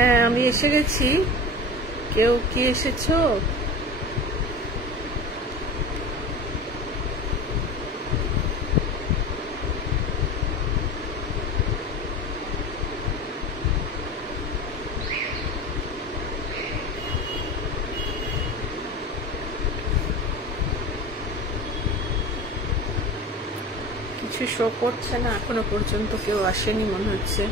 হ্যাঁ, আমি এসে গেছি। কেউ কি এসেছো? কিছু শো করছে না, এখনো পর্যন্ত কেউ আসেনি মনে হচ্ছে।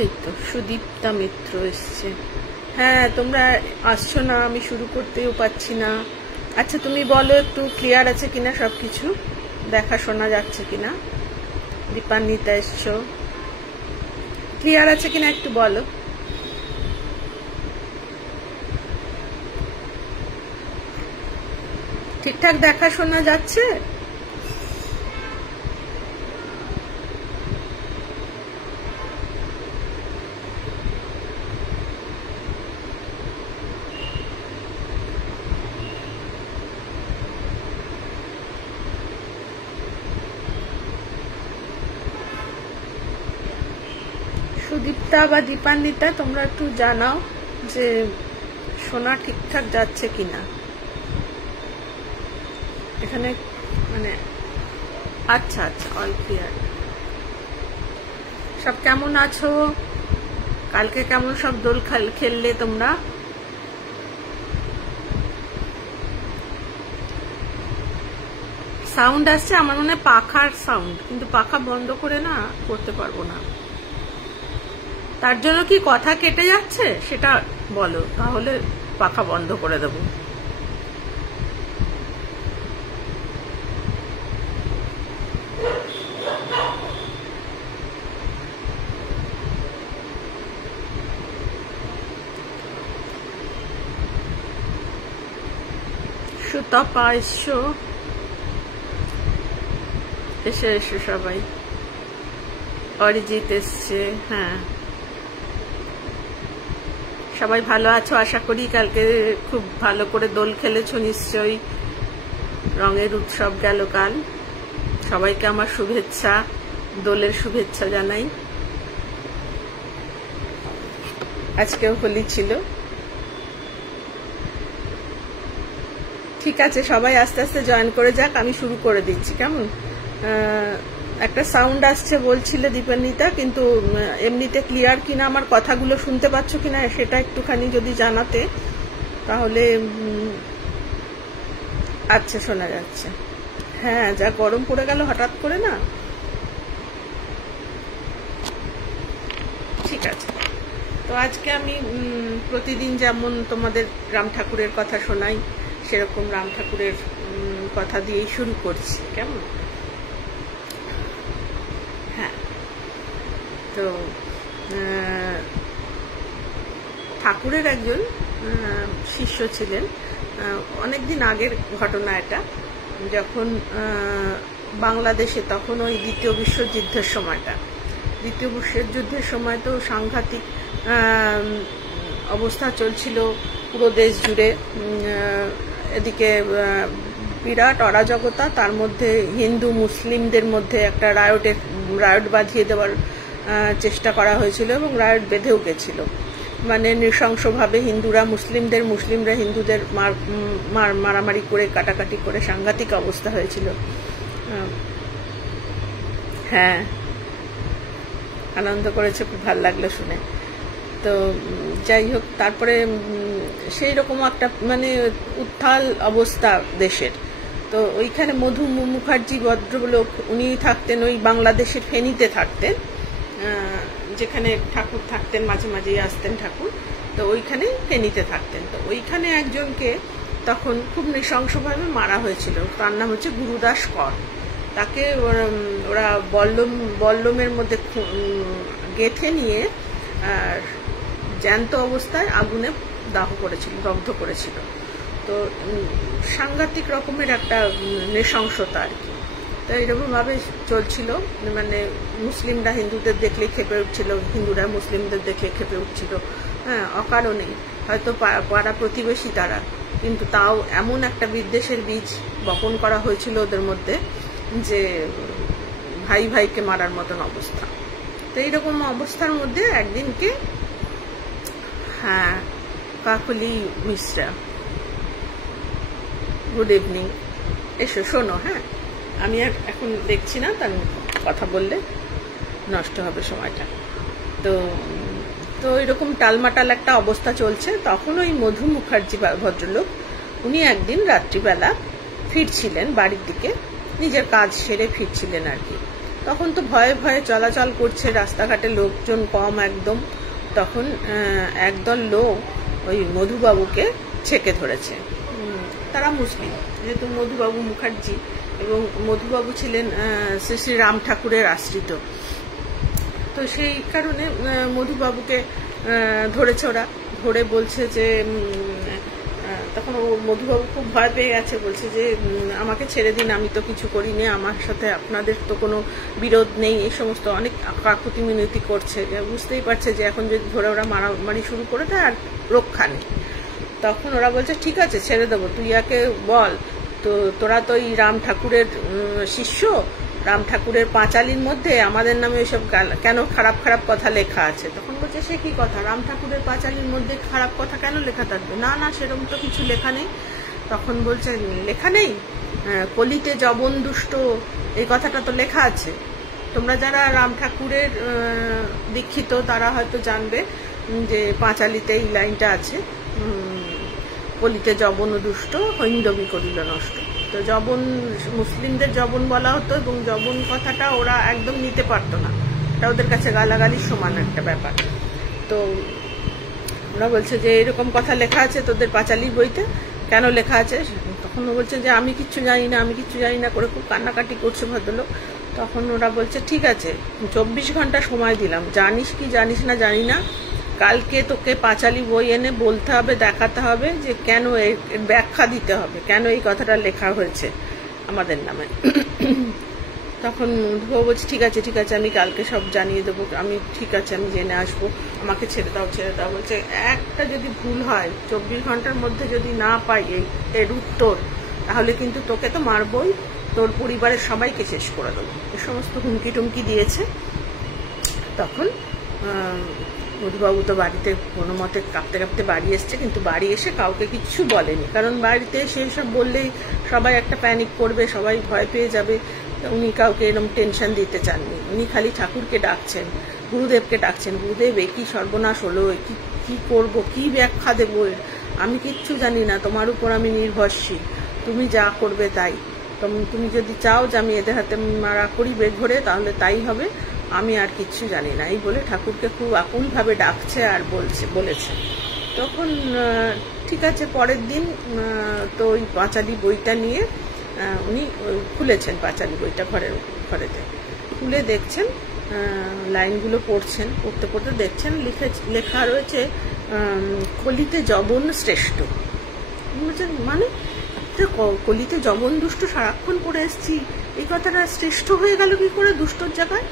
এই তো সুদীপ্তা মিত্র এসছে। হ্যাঁ, তোমরা আসছো না, আমি শুরু করতেও পাচ্ছি না। আচ্ছা, তুমি বলো একটু ক্লিয়ার আছে কিনা, সবকিছু দেখা শোনা যাচ্ছে কিনা। দীপান্বিতা এসছো, ক্লিয়ার আছে কিনা একটু বলো। ঠিকঠাক দেখা শোনা যাচ্ছে? সুদীপ্তা বা দীপান্বিতা, তোমরা একটু জানাও যে শোনা ঠিকঠাক যাচ্ছে কিনা এখানে, মানে। আচ্ছা আচ্ছা, অল ক্লিয়ার। সব কেমন আছো? কালকে কেমন সব দোল খেললে তোমরা? সাউন্ড আসছে আমার মনে হয় পাখার সাউন্ড, কিন্তু পাখা বন্ধ করে না করতে পারবো না। তার জন্য কি কথা কেটে যাচ্ছে সেটা বলো, তাহলে পাখা বন্ধ করে দেবো। সুতপা এসো, এসে এসো সবাই। অরিজিৎ এসছে। হ্যাঁ, সবাই ভালো আছো আশা করি। কালকে খুব ভালো করে দোল খেলেছো নিশ্চয়ই। রঙের উৎসব গেল কাল। সবাইকে আমার শুভেচ্ছা, দোলের শুভেচ্ছা জানাই। আজকেও হোলি ছিল। ঠিক আছে, সবাই আস্তে আস্তে জয়েন করে যাক, আমি শুরু করে দিচ্ছি। কেমন একটা সাউন্ড আসছে বলছিলে দীপান্বিতা, কিন্তু এমনিতে ক্লিয়ার কিনা, আমার কথাগুলো শুনতে পাচ্ছ কিনা সেটা একটুখানি যদি জানাতে, তাহলে। আচ্ছা, শোনা যাচ্ছে। হ্যাঁ, যা গরম পড়ে গেল হঠাৎ করে না। ঠিক আছে, তো আজকে আমি প্রতিদিন যেমন তোমাদের রাম ঠাকুরের কথা শোনাই, সেরকম রাম ঠাকুরের কথা দিয়েই শুরু করছি। কেমন? হ্যাঁ, তো ঠাকুরের একজন শিষ্য ছিলেন। অনেকদিন আগের ঘটনা এটা, যখন বাংলাদেশে তখন ওই দ্বিতীয় বিশ্বযুদ্ধের সময়টা, দ্বিতীয় বিশ্বযুদ্ধের সময় তো সাংঘাতিক অবস্থা চলছিল পুরো দেশ জুড়ে। এদিকে বিরাট অরাজকতা, তার মধ্যে হিন্দু মুসলিমদের মধ্যে একটা রায়ট বাঁধিয়ে দেওয়ার চেষ্টা করা হয়েছিল, এবং রায়ট বেঁধেও গেছিল। মানে নৃশংসভাবে হিন্দুরা মুসলিমদের, মুসলিমরা হিন্দুদের মারামারি করে, কাটাকাটি করে সাংঘাতিক অবস্থা হয়েছিল। হ্যাঁ, আনন্দ করেছে, খুব ভালো লাগলো শুনে। তো যাই হোক, তারপরে সেই রকম একটা মানে উত্তাল অবস্থা দেশের। তো ওইখানে মধু মুখার্জি ভদ্রলোক উনি থাকতেন ওই বাংলাদেশের ফেনীতে থাকতেন, যেখানে ঠাকুর থাকতেন, মাঝে মাঝেই আসতেন ঠাকুর। তো ওইখানে ফেনীতে থাকতেন। তো ওইখানে একজনকে তখন খুব নৃশংসভাবে মারা হয়েছিল, তার নাম হচ্ছে গুরুদাস কর। তাকে ওরা বল্লমের মধ্যে গেঁথে নিয়ে জ্যান্ত অবস্থায় আগুনে দাহ করেছিল, দগ্ধ করেছিল। তো সাংঘাতিক রকমের একটা নৃশংসতা আর কি। তো এরকমভাবে চলছিল, মানে মুসলিমরা হিন্দুদের দেখলে খেপে উঠছিল, হিন্দুরা মুসলিমদের দেখলে খেপে উঠছিল, হ্যাঁ, অকারণেই। হয়তো পাড়া প্রতিবেশী তারা, কিন্তু তাও এমন একটা বিদ্বেষের বীজ বপন করা হয়েছিল ওদের মধ্যে যে ভাই ভাইকে মারার মতন অবস্থা। তো এইরকম অবস্থার মধ্যে একদিনকে, হ্যাঁ, কাকলি মিশ্রা, গুড ইভিনিং, এসো শোনো। হ্যাঁ, আমি আর এখন দেখছি না, তার কথা বললে নষ্ট হবে সময়টা। তো তো এরকম টালমাটাল একটা অবস্থা চলছে। তখন ওই মধু মুখার্জি ভদ্রলোক উনি একদিন রাত্রিবেলা ফিরছিলেন বাড়ির দিকে, নিজের কাজ সেরে ফিরছিলেন আর কি। তখন তো ভয়ে ভয়ে চলাচল করছে, রাস্তাঘাটে লোকজন কম একদম। তখন একদল লোক ওই মধুবাবুকে ছেঁকে ধরেছে। তারা মুসলিম, যেহেতু মধুবাবু মুখার্জি, এবং মধুবাবু ছিলেন শ্রী শ্রী রাম ঠাকুরের আশ্রিত। তো সেই কারণে মধুবাবুকে ধরেছে ওরা। ধরে বলছে যে, তখন মধুবাবু খুব ভয় পেয়ে গেছে, বলছে যে আমাকে ছেড়ে দিন, আমি তো কিছু করিনি, আমার সাথে আপনাদের তো কোনো বিরোধ নেই, এই সমস্ত অনেক কাকুতি মিনতি করছে। বুঝতেই পারছে যে এখন যদি ধরে ওরা মারামারি শুরু করে দেয় আর রক্ষা নেই। তখন ওরা বলছে ঠিক আছে, ছেড়ে দেবো, তুই একে বল, তো তোরা তো এই রাম ঠাকুরের শিষ্য, রাম ঠাকুরের পাঁচালির মধ্যে আমাদের নামে এসব কেন খারাপ খারাপ কথা লেখা আছে? তখন বলছে সে কি কথা, রাম ঠাকুরের পাঁচালির মধ্যে খারাপ কথা কেন লেখা থাকবে? না না, সেরকম তো কিছু লেখা নেই। তখন বলছে লেখা নেই, কলিতে জবন দুষ্ট, এই কথাটা তো লেখা আছে। তোমরা যারা রাম ঠাকুরের দীক্ষিত তারা হয়তো জানবে যে পাঁচালিতে এই লাইনটা আছে, কলিতে জবন দুষ্ট, হৈন্দবী করিল নষ্ট। তো জবন, মুসলিমদের জবন বলা হতো, এবং জবন কথাটা ওরা একদম নিতে পারতো না, এটা ওদের কাছে গালাগালির সমান একটা ব্যাপার। তো ওরা বলছে যে এরকম কথা লেখা আছে তোদের পাঁচালির বইতে, কেন লেখা আছে? তখন ও বলছে যে আমি কিচ্ছু জানি না, আমি কিচ্ছু জানি না করে খুব কান্নাকাটি করছে ভদ্রলোক। তখন ওরা বলছে ঠিক আছে, 24 ঘন্টা সময় দিলাম, জানিস কি জানিস না জানি না, কালকে তোকে পাঁচালি বই এনে বলতে হবে, দেখাতে হবে যে কেন এর ব্যাখ্যা দিতে হবে, কেন এই কথাটা লেখা হয়েছে আমাদের নামে। তখন বলছে ঠিক আছে ঠিক আছে, আমি কালকে সব জানিয়ে দেবো, আমি ঠিক আছে আমি জেনে আসবো, আমাকে ছেড়ে দাও ছেড়ে দাও। বলছে একটা যদি ভুল হয়, 24 ঘন্টার মধ্যে যদি না পাই এর উত্তর, তাহলে কিন্তু তোকে তো মারবই, তোর পরিবারের সবাইকে শেষ করে দেবো, এ সমস্ত হুমকি টুমকি দিয়েছে। তখন মধুবাবু তো বাড়িতে কোনো মতে কাঁপতে কাঁপতে বাড়ি এসছে, কিন্তু বাড়ি এসে কাউকে কিচ্ছু বলেনি, কারণ বাড়িতে সেই সব বললেই সবাই একটা প্যানিক করবে, সবাই ভয় পেয়ে যাবে। উনি কাউকে এরকম টেনশন দিতে চাননি, উনি খালি ঠাকুরকে ডাকছেন, গুরুদেবকে ডাকছেন, গুরুদেব এ কি সর্বনাশ হলো, কি করব, কি ব্যাখ্যা দেবো, আমি কিচ্ছু জানি না, তোমার উপর আমি নির্ভরশীল, তুমি যা করবে তাই, তুমি যদি চাও যে আমি এদের হাতে মারা করি বের ধরে, তাহলে তাই হবে, আমি আর কিচ্ছু জানি না, এই বলে ঠাকুরকে খুব আকুলভাবে ডাকছে আর বলেছে। তখন ঠিক আছে, পরের দিন তো ওই পাঁচালি বইটা নিয়ে উনি খুলেছেন, পাঁচালি বইটা ঘরেতে খুলে দেখছেন, লাইনগুলো পড়ছেন, পড়তে পড়তে দেখছেন লেখা রয়েছে কলিতে জবন শ্রেষ্ঠ। বলছেন মানে কলিতে জবন দুষ্ট সারাক্ষণ পড়ে এসছি, এই কথাটা শ্রেষ্ঠ হয়ে গেল কি করে দুষ্টর জায়গায়?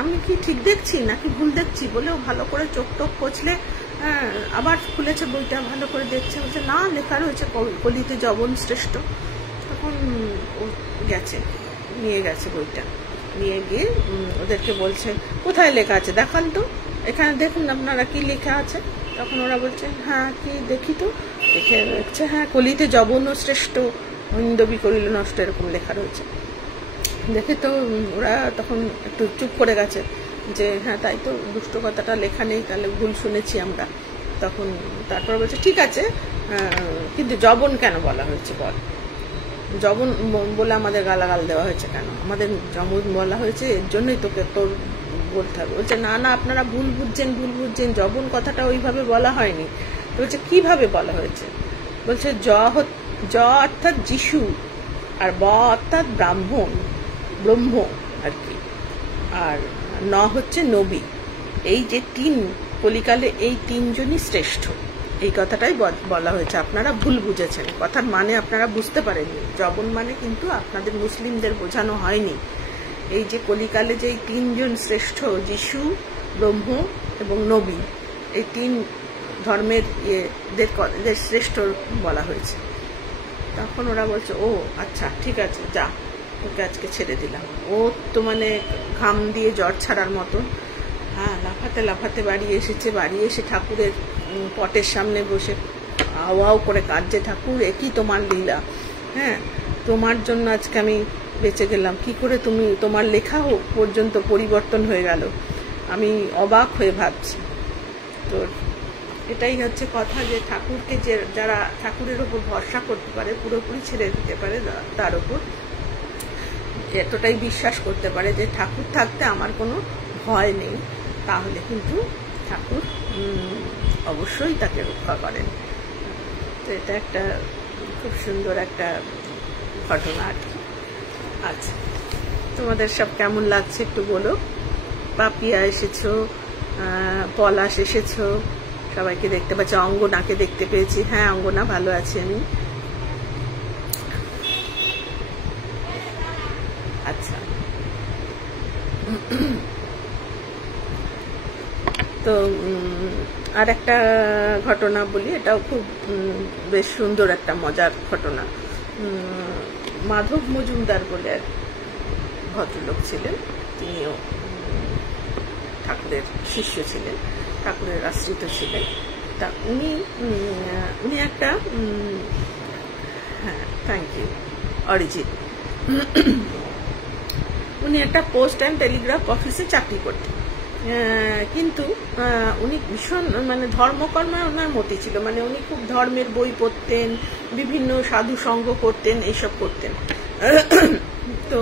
আমি কি ঠিক দেখছি নাকি ভুল দেখছি? বলেও ভালো করে চোখ টোক কচলে আবার খুলেছে বইটা, ভালো করে দেখছে, বলছে না লেখা রয়েছে কলিতে জবন শ্রেষ্ঠ। তখন ও নিয়ে গেছে বইটা, নিয়ে গিয়ে ওদেরকে বলছে কোথায় লেখা আছে দেখান তো, এখানে দেখুন আপনারা কি লেখা আছে। তখন ওরা বলছে হ্যাঁ কি দেখি তো, দেখে দেখছে হ্যাঁ কলিতে জবন শ্রেষ্ঠ, হৈন্দবী করিল নষ্ট, এরকম লেখা রয়েছে। দেখে তো ওরা তখন একটু চুপ করে গেছে, যে হ্যাঁ তাই তো, দুষ্ট কথাটা লেখা নেই, তাহলে ভুল শুনেছি আমরা। তখন তারপর বলছে ঠিক আছে, কিন্তু জবন কেন বলা হয়েছে বল, জবন বলে আমাদের গালাগাল দেওয়া হয়েছে কেন, আমাদের জবন বলা হয়েছে এর জন্যই তোকে তোর বলতে হবে। বলছে না না, আপনারা ভুল বুঝছেন, জবন কথাটা ওইভাবে বলা হয়নি। বলছে কিভাবে বলা হয়েছে? বলছে জ অর্থাৎ যিশু, আর ব অর্থাৎ ব্রহ্ম আর কি, আর ন হচ্ছে নবী। এই যে তিন, কলিকালে এই তিনজনই শ্রেষ্ঠ, এই কথাটাই বলা হয়েছে। আপনারা ভুল বুঝেছেন, কথার মানে আপনারা বুঝতে পারেননি। জবন মানে কিন্তু আপনাদের মুসলিমদের বোঝানো হয়নি। এই যে কলিকালে যে তিনজন শ্রেষ্ঠ, যিশু, ব্রহ্ম এবং নবী, এই তিন ধর্মের এদের শ্রেষ্ঠ বলা হয়েছে। তখন ওরা বলছে ও আচ্ছা ঠিক আছে, যা ওকে আজকে ছেড়ে দিলাম। ও তো মানে ঘাম দিয়ে জ্বর ছাড়ার মতন, হ্যাঁ, লাফাতে বাড়ি এসেছে। বাড়ি এসে ঠাকুরের পটের সামনে বসে আওয়াও করে কাঁদছে, ঠাকুর একই তোমার লীলা, হ্যাঁ, তোমার জন্য আজকে আমি বেঁচে গেলাম, কি করে তুমি তোমার লেখা পর্যন্ত পরিবর্তন হয়ে গেল, আমি অবাক হয়ে ভাবছি। তো এটাই হচ্ছে কথা, যে ঠাকুরকে যারা ঠাকুরের ওপর ভরসা করতে পারে, পুরোপুরি ছেড়ে দিতে পারে তার ওপর, এতটাই বিশ্বাস করতে পারে যে ঠাকুর থাকতে আমার কোনো ভয় নেই, তাহলে কিন্তু ঠাকুর অবশ্যই তাকে রক্ষা করেন। তো এটা একটা খুব সুন্দর একটা ঘটনা আর কি। আচ্ছা, তোমাদের সব কেমন লাগছে একটু বলো। পাপিয়া এসেছো, পলাশ এসেছো, সবাইকে দেখতে পাচ্ছি, অঙ্গনাকে দেখতে পেয়েছি। হ্যাঁ অঙ্গনা, ভালো আছি আমি। আচ্ছা, তো আর একটা ঘটনা বলি, এটাও খুব বেশ সুন্দর একটা মজার ঘটনা। মাধব মজুমদার বলে এক ভদ্রলোক ছিলেন, তিনিও ঠাকুরের শিষ্য ছিলেন, ঠাকুরের আশ্রিত ছিলেন। তা উনি একটা হ্যাঁ থ্যাংক ইউ অরিজিৎ, উনি একটা পোস্ট অ্যান্ড টেলিগ্রাফ অফিসে চাকরি করতেন। কিন্তু উনি ভীষণ মানে ধর্মকর্মে ওনার মতি ছিল, মানে উনি খুব ধর্মের বই পড়তেন, বিভিন্ন সাধু সঙ্গ করতেন, এইসব করতেন। তো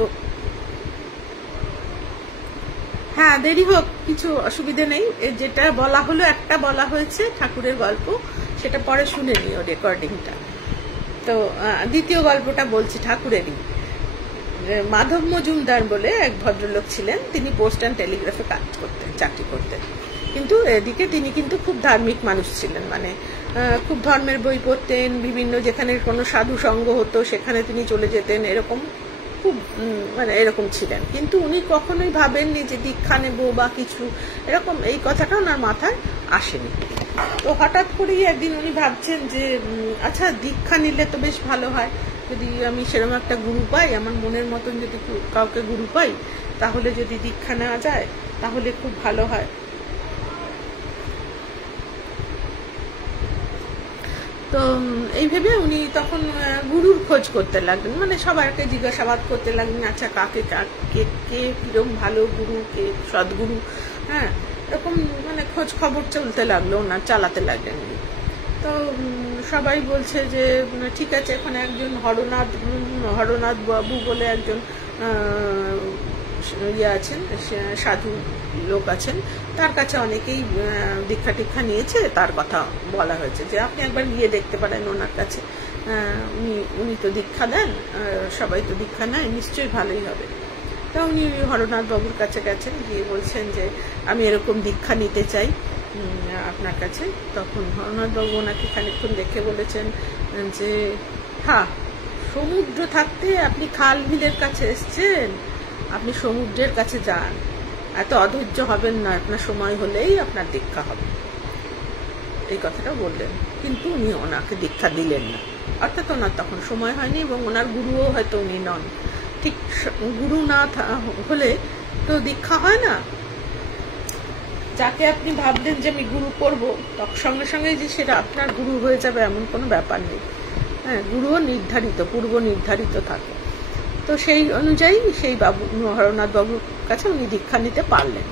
হ্যাঁ দেরি হোক, কিছু অসুবিধে নেই। যেটা বলা হলো, একটা বলা হয়েছে ঠাকুরের গল্প, সেটা পরে শুনে নিও রেকর্ডিংটা। তো দ্বিতীয় গল্পটা বলছি ঠাকুরেরই। মাধব মজুমদার বলে এক ভদ্রলোক ছিলেন, তিনি পোস্ট অ্যান্ড টেলিগ্রাফে কাজ করতেন, চাকরি করতেন। কিন্তু এদিকে তিনি কিন্তু খুব ধার্মিক মানুষ ছিলেন, মানে খুব ধর্মের বই পড়তেন, বিভিন্ন যেখানে কোনো সাধু সঙ্গ হতো সেখানে তিনি চলে যেতেন, এরকম খুব মানে এরকম ছিলেন। কিন্তু উনি কখনোই ভাবেননি যে দীক্ষা নেব বা কিছু এরকম, এই কথাটা ওনার মাথায় আসেনি। তো হঠাৎ করেই একদিন উনি ভাবছেন যে আচ্ছা দীক্ষা নিলে তো বেশ ভালো হয়, যদি আমি সেরকম একটা গুরু পাই, আমার মনের মতন যদি কাউকে গুরু পাই, তাহলে যদি দীক্ষা নেওয়া যায় তাহলে খুব ভালো হয়। তো এই ভেবে উনি তখন গুরুর খোঁজ করতে লাগলেন, মানে সবাইকে জিজ্ঞাসাবাদ করতে লাগলেন, আচ্ছা কাকে কে কিরকম ভালো গুরু, কে সদ্গুরু, হ্যাঁ এরকম মানে খোঁজ খবর চলতে লাগলো, ওনার চালাতে লাগলেন। তো সবাই বলছে যে ঠিক আছে, এখানে একজন হরনাথ বাবু বলে একজন ইয়ে আছেন, সাধু লোক আছেন, তার কাছে অনেকেই দীক্ষা টিক্ষা নিয়েছে, তার কথা বলা হয়েছে যে আপনি একবার গিয়ে দেখতে পারেন ওনার কাছে, উনি তো দীক্ষা দেন, সবাই তো দীক্ষা নেয়, নিশ্চয়ই ভালোই হবে। তা উনি হরনাথ বাবুর কাছে গেছেন, গিয়ে বলছেন যে আমি এরকম দীক্ষা নিতে চাই আপনার কাছে। তখন হরনাথ বাবু ওনাকে খানিকক্ষণ দেখে বলেছেন যে হ্যাঁ, সমুদ্র থাকতে আপনি খাল বিলের কাছে এসছেন, আপনি সমুদ্রের কাছে যান, এত অধৈর্য হবেন না, আপনার সময় হলেই আপনার দীক্ষা হবে। এই কথাটা বললেন, কিন্তু উনি ওনাকে দীক্ষা দিলেন না, অর্থাৎ ওনার তখন সময় হয়নি, এবং ওনার গুরুও হয়তো উনি নন। ঠিক গুরু না হলে তো দীক্ষা হয় না। যাকে আপনি ভাবলেন যে আমি গুরু করবো, তখন সঙ্গে সঙ্গে যে সেটা আপনার গুরু হয়ে যাবে এমন কোনো ব্যাপার নেই। হ্যাঁ, গুরুও নির্ধারিত, পূর্ব নির্ধারিত থাকে। তো সেই অনুযায়ী সেই হরনাথ বাবুর কাছে উনি দীক্ষা নিতে পারলেন।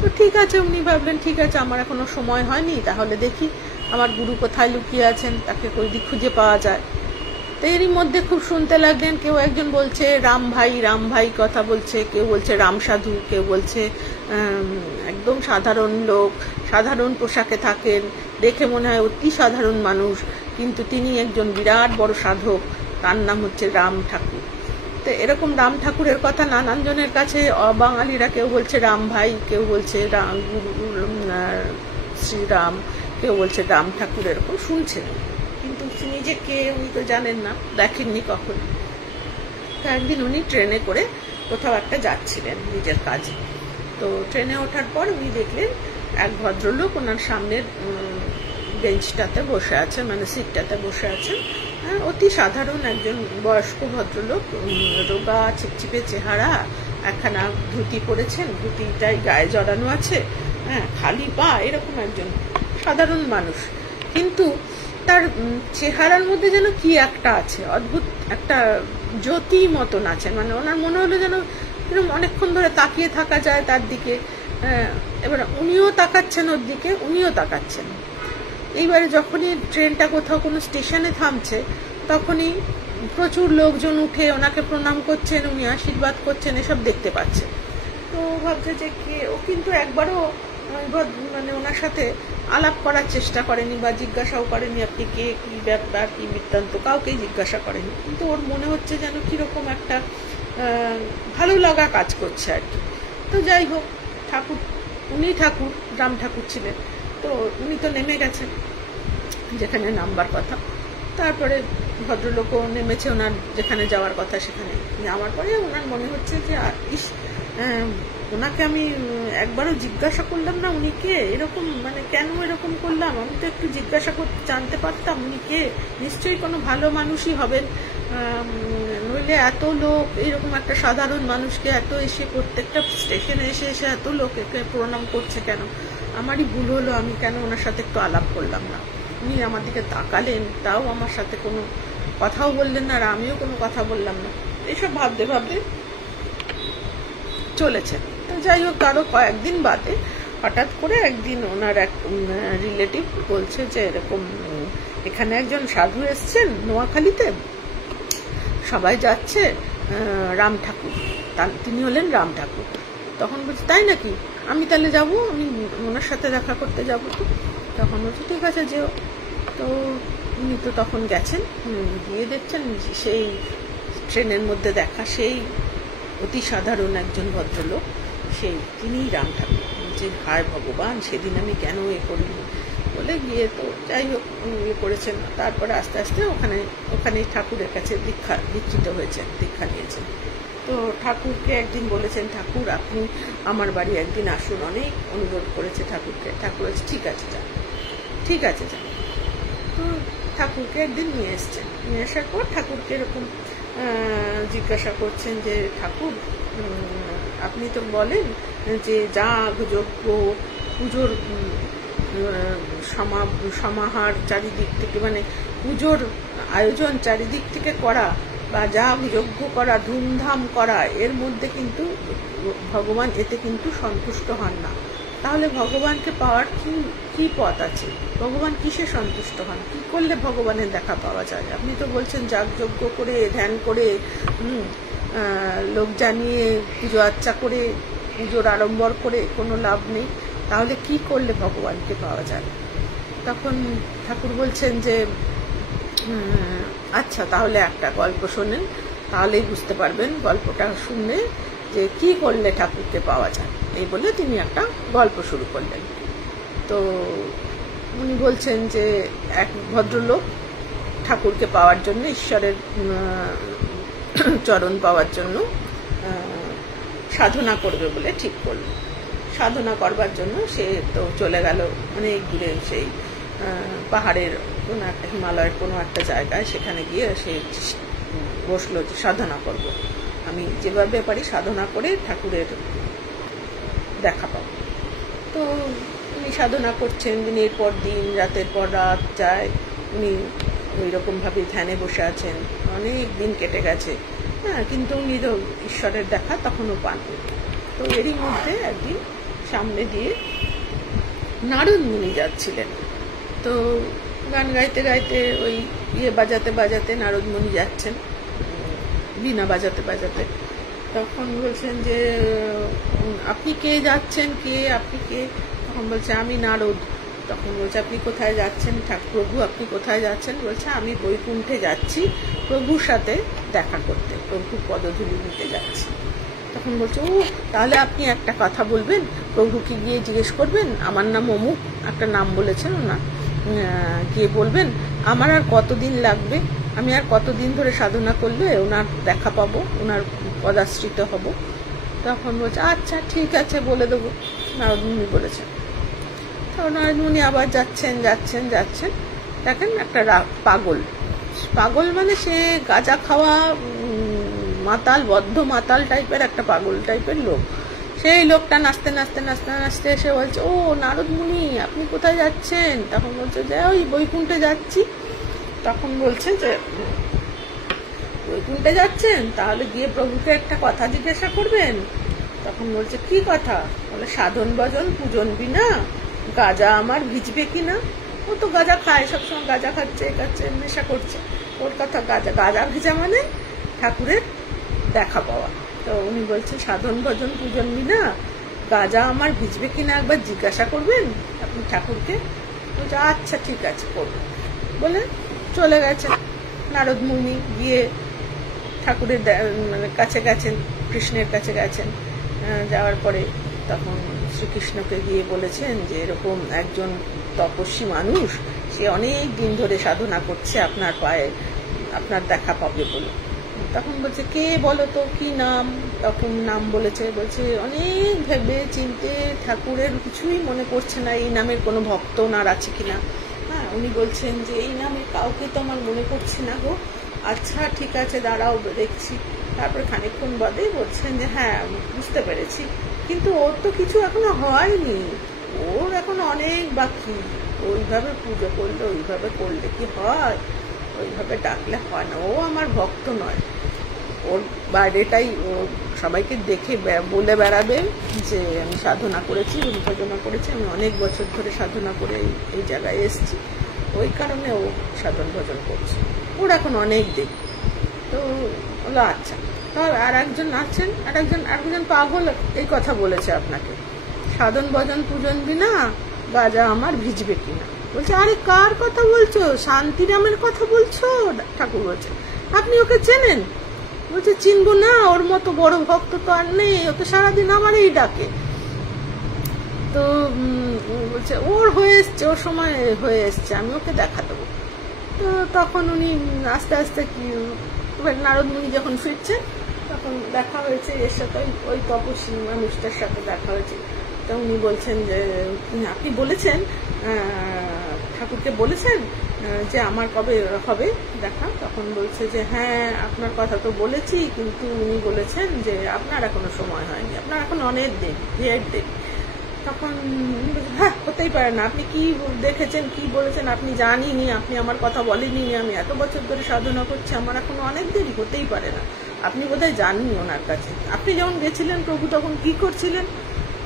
তো ঠিক আছে, উনি ভাবলেন ঠিক আছে আমার এখনো সময় হয়নি, তাহলে দেখি আমার গুরু কোথায় লুকিয়ে আছেন, তাকে যদি খুঁজে পাওয়া যায়। তো এরই মধ্যে খুব শুনতে লাগলেন, কেউ একজন বলছে রাম ভাই কথা বলছে, কেউ বলছে রাম সাধু, কেউ বলছে একদম সাধারণ লোক, সাধারণ পোশাকে থাকেন, দেখে মনে হয় অতি সাধারণ মানুষ, কিন্তু তিনি একজন বিরাট বড় সাধক, তার নাম হচ্ছে রাম ঠাকুর। তো এরকম রাম ঠাকুরের কথা নানান জনের কাছে অবাঙালিরা, কেউ বলছে রাম ভাই, কেউ বলছে শ্রীরাম, কেউ বলছে রাম ঠাকুর, এরকম শুনছেন, কিন্তু তিনি যে কে উনি তো জানেন না, দেখেননি কখনো। তো একদিন উনি ট্রেনে করে কোথাও একটা যাচ্ছিলেন নিজের কাজে। তো ট্রেনে ওঠার পর উনি দেখলেন এক ভদ্রলোক ওনার সামনের বেঞ্চটাতে বসে আছে, মানে সিটটাতে বসে আছেন। অতি সাধারণ একজন বয়স্ক ভদ্রলোক, রোগা চিপচিপে চেহারা, একখানা ধুতি পরেছেন, ধুতিটাই গায়ে জড়ানো আছে, খালি পা, এরকম একজন সাধারণ মানুষ। কিন্তু তার চেহারার মধ্যে যেন কি একটা আছে, অদ্ভুত একটা জ্যোতি মতন আছে, মানে ওনার মনে হলো যেন এরকম অনেকক্ষণ ধরে তাকিয়ে থাকা যায় তার দিকে। এবার উনিও তাকাচ্ছেন ওর দিকে, উনিও তাকাচ্ছেন। এইবারে যখনই ট্রেনটা কোথাও কোনো স্টেশনে থামছে, তখনই প্রচুর লোকজন উঠে ওনাকে প্রণাম করছেন, উনি আশীর্বাদ করছেন, এসব দেখতে পাচ্ছেন। তো ভাবছে যে কে, ও কিন্তু একবারও মানে ওনার সাথে আলাপ করার চেষ্টা করেনি বা জিজ্ঞাসাও করেনি আপনি কে, কি ব্যাপার, কি বৃত্তান্ত, কাউকেই জিজ্ঞাসা করেনি। কিন্তু ওর মনে হচ্ছে যেন কিরকম একটা ভালো লাগা কাজ করছে আর কি। তো যাই হোক, উনি ঠাকুর, রাম ঠাকুর ছিলেন। তো উনি তো নেমে গেছেন যেখানে নামবার কথা। তারপরে ভদ্রলোকও নেমেছে ওনার যেখানে যাওয়ার কথা, সেখানে যাওয়ার পরে ওনার মনে হচ্ছে যে ওনাকে আমি একবারও জিজ্ঞাসা করলাম না উনি কে, এরকম মানে কেন এরকম করলাম, আমি তো একটু জিজ্ঞাসা করতে জানতে পারতাম উনি কে, নিশ্চয়ই কোনো ভালো মানুষই হবেন, নইলে এত লোক, এইরকম একটা সাধারণ মানুষকে এত এসে প্রত্যেকটা স্টেশনে এসে এত লোক একে প্রণাম করছে কেন, আমারই ভুল হলো, আমি কেন ওনার সাথে একটু আলাপ করলাম না। উনি আমার দিকে তাকালেন, তাও আমার সাথে কোনো কথাও বললেন না, আর আমিও কোনো কথা বললাম না। এইসব ভাবতে ভাবতে চলেছেন। তো যাই হোক, তারও কয়েকদিন বাদে হঠাৎ করে একদিন ওনার এক রিলেটিভ বলছে যে এরকম এখানে একজন সাধু এসছেন নোয়াখালীতে, সবাই যাচ্ছে, রাম ঠাকুর, তিনি হলেন রাম ঠাকুর। তখন বলছে তাই নাকি, আমি তাহলে যাব, আমি ওনার সাথে দেখা করতে যাব। তো তখন বলছে ঠিক আছে যেও। তো উনি তো তখন গেছেন, গিয়ে দেখছেন সেই ট্রেনের মধ্যে দেখা সেই অতি সাধারণ একজন ভদ্রলোক, তিনিই রাম ঠাকুর। যে হায় ভগবান, সেদিন আমি কেন করিনি বলে গিয়ে, তো যাই হোক করেছেন। তারপরে আস্তে আস্তে ওখানে ঠাকুরের কাছে দীক্ষিত হয়েছেন, দীক্ষা নিয়েছেন। তো ঠাকুরকে একদিন বলেছেন, ঠাকুর আপনি আমার বাড়ি একদিন আসুন, অনেক অনুরোধ করেছে ঠাকুরকে। ঠাকুর বলছে ঠিক আছে যান, ঠিক আছে যান। তো ঠাকুরকে একদিন নিয়ে এসছেন, নিয়ে আসার পর ঠাকুরকে এরকম জিজ্ঞাসা করছেন যে ঠাকুর আপনি তো বলেন যে যাগ যজ্ঞ পুজোর সমাহার চারিদিক থেকে, মানে পুজোর আয়োজন চারিদিক থেকে করা বা যাগ যজ্ঞ করা, ধুমধাম করা, এর মধ্যে কিন্তু ভগবান এতে কিন্তু সন্তুষ্ট হন না। তাহলে ভগবানকে পাওয়ার কি পথ আছে, ভগবান কিসে সন্তুষ্ট হন, কি করলে ভগবানের দেখা পাওয়া যায়? আপনি তো বলছেন যাগ যজ্ঞ করে, ধ্যান করে, লোক জানিয়ে, পুজো আর্চা করে, পুজোর আড়ম্বর করে কোনো লাভ নেই, তাহলে কি করলে ভগবানকে পাওয়া যায়? তখন ঠাকুর বলছেন যে আচ্ছা তাহলে একটা গল্প শোনেন, তাহলেই বুঝতে পারবেন, গল্পটা শুনলে যে কি করলে ঠাকুরকে পাওয়া যায়। এই বলে তিনি একটা গল্প শুরু করলেন। তো উনি বলছেন যে এক ভদ্রলোক ঠাকুরকে পাওয়ার জন্য, ঈশ্বরের চরণ পাওয়ার জন্য সাধনা করবে বলে ঠিক করলো। সাধনা করবার জন্য সে তো চলে গেল অনেক দূরে, সেই পাহাড়ের কোনো একটা, হিমালয়ের কোনো একটা জায়গায়, সেখানে গিয়ে সে বসলো যে সাধনা করব, আমি যেভাবে পারি সাধনা করে ঠাকুরের দেখা পাবো। তো উনি সাধনা করছেন, দিনের পর দিন, রাতের পর রাত যায়, উনি ওই রকমভাবে ধ্যানে বসে আছেন, অনেক দিন কেটে গেছে, কিন্তু উনি তো ঈশ্বরের দেখা তখনও পাননি। তো এরই মধ্যে একদিন সামনে দিয়ে নারদ মুনি যাচ্ছিলেন। তো গান গাইতে গাইতে ওই বাজাতে বাজাতে নারদ মুনি যাচ্ছেন, বীণা বাজাতে বাজাতে। তখন বলছেন যে আপনি কে যাচ্ছেন, কে আপনি কে? তখন বলছে আমি নারদ। তখন বলছে আপনি কোথায় যাচ্ছেন? প্রভু আপনি কোথায় যাচ্ছেন? বলছে আমি বৈকুণ্ঠে যাচ্ছি প্রভুর সাথে দেখা করতে, প্রভুর পদধূলি নিতে যাচ্ছি। তখন বলছে ও তাহলে আপনি একটা কথা বলবেন, প্রভুকে গিয়ে জিজ্ঞেস করবেন আমার নাম অমুক, একটা নাম বলেছেন ওনার, গিয়ে বলবেন আমার আর কতদিন লাগবে, আমি আর কতদিন ধরে সাধনা করলে ওনার দেখা পাবো, ওনার পদাশ্রিত হব। তখন বলছে আচ্ছা ঠিক আছে বলে দেবো, নারদ মুনি বলেছেন। তখন নারদ মুনি আবার যাচ্ছেন যাচ্ছেন যাচ্ছেন, দেখেন একটা পাগল, পাগল মানে সে গাঁজা খাওয়া মাতাল, বদ্ধ মাতাল টাইপের একটা পাগল টাইপের লোক। সেই লোকটা নাচতে নাচতে নাচতে নাচতে এসে বলছে ও নারদ মুনি আপনি কোথায় যাচ্ছেন? তখন বলছে যে ওই বৈকুণ্ঠে যাচ্ছি। তখন বলছে যে বৈকুণ্ঠে যাচ্ছেন, তাহলে গিয়ে প্রভুকে একটা কথা জিজ্ঞাসা করবেন। তখন বলছে কি কথা? বলে সাধন ভজন পূজন বিনা গাঁজা আমার ভিজবে কিনা। ও তো গাঁজা খায়, সবসময় গাঁজা খাচ্ছে, খাচ্ছে, নেশা করছে, ওর কথা গাঁজা, গাঁজা ভেজা মানে ঠাকুরের দেখা পাওয়া। তো উনি বলছেন সাধন ভজন পূজন বিনা গাঁজা আমার ভিজবে কিনা একবার জিজ্ঞাসা করবেন আপনি ঠাকুরকে। বলছে আচ্ছা ঠিক আছে করবেন বলে চলে গেছেন। নারদ মুনি গিয়ে ঠাকুরের মানে কাছে গেছেন, কৃষ্ণের কাছে গেছেন। যাওয়ার পরে তখন শ্রীকৃষ্ণকে গিয়ে বলেছেন যে এরকম একজন তপস্বী মানুষ, সে অনেক দিন ধরে সাধনা করছে আপনার পায়ে, আপনার দেখা পাবে বলে। তখন বলছে কে বলো তো, কি নাম? তখন নাম বলেছে, বলছে অনেক ভেবে চিনতে ঠাকুরের কিছুই মনে পড়ছে না, এই নামের কোনো ভক্ত ওনার আছে কিনা। হ্যাঁ, উনি বলছেন যে এই নামের কাউকে তো আমার মনে পড়ছে না গো। আচ্ছা ঠিক আছে দাঁড়াও দেখছি। তারপরে খানিকক্ষণ বাদে বলছেন যে হ্যাঁ বুঝতে পেরেছি, কিন্তু ওর তো কিছু এখনো হয়নি, ওর এখন অনেক বাকি। ওইভাবে পুজো করলে, ওইভাবে করলে কি হয়? ওইভাবে ডাকলে হয় না, ও আমার ভক্ত নয়। ওর বাইরেটাই ও সবাইকে দেখে বলে বেড়াবে যে আমি সাধনা করেছি, সাধনা করেছি, আমি অনেক বছর ধরে সাধনা করে এই জায়গায় এসেছি, ওই কারণে ও সাধন ভজন করছে, ওর এখন অনেক দিন। তো বলো আচ্ছা। আর একজন আছেন, আরেকজন পাগল এই কথা বলেছে আপনাকে, সাধন ভজন পূজন বিনা গাঁজা আমার ভিজবে কিনা। বলছে আরে কার কথা বলছো? শান্তিরামের কথা বলছো? ঠাকুর বলছে আপনি ওকে চেনেন? বলছে চিনবো না, ওর মতো বড় ভক্ত তো আর নেই, ও তো সারাদিন আমারই ডাকে। তো বলছে ওর হয়ে এসছে, ওর সময় হয়ে এসছে, আমি ওকে দেখা দেবো। তো তখন উনি আস্তে আস্তে নারদ মুনি যখন ফিরছেন তখন দেখা হয়েছে এর সাথে, ওই তপস্বী মানুষটার সাথে দেখা হয়েছে। তো উনি বলছেন যে আপনি বলেছেন, ঠাকুরকে বলেছেন যে আমার কবে হবে দেখা? তখন বলছে যে হ্যাঁ আপনার কথা তো বলেছি, কিন্তু উনি বলেছেন যে আপনার এখনো সময় হয়নি, আপনার এখন অনেক দেরি, ঢের দেরি। তখন হ্যাঁ হতেই পারে না, আপনি কি দেখেছেন, কি বলেছেন আপনি জানিনি, আপনি আমার কথা বলেনি, আমি এত বছর ধরে সাধনা করছি, আমার এখনো অনেক দেরি, হতেই পারে না, আপনি বোধহয় জাননি ওনার কাছে। আপনি যখন গেছিলেন প্রভু তখন কি করছিলেন?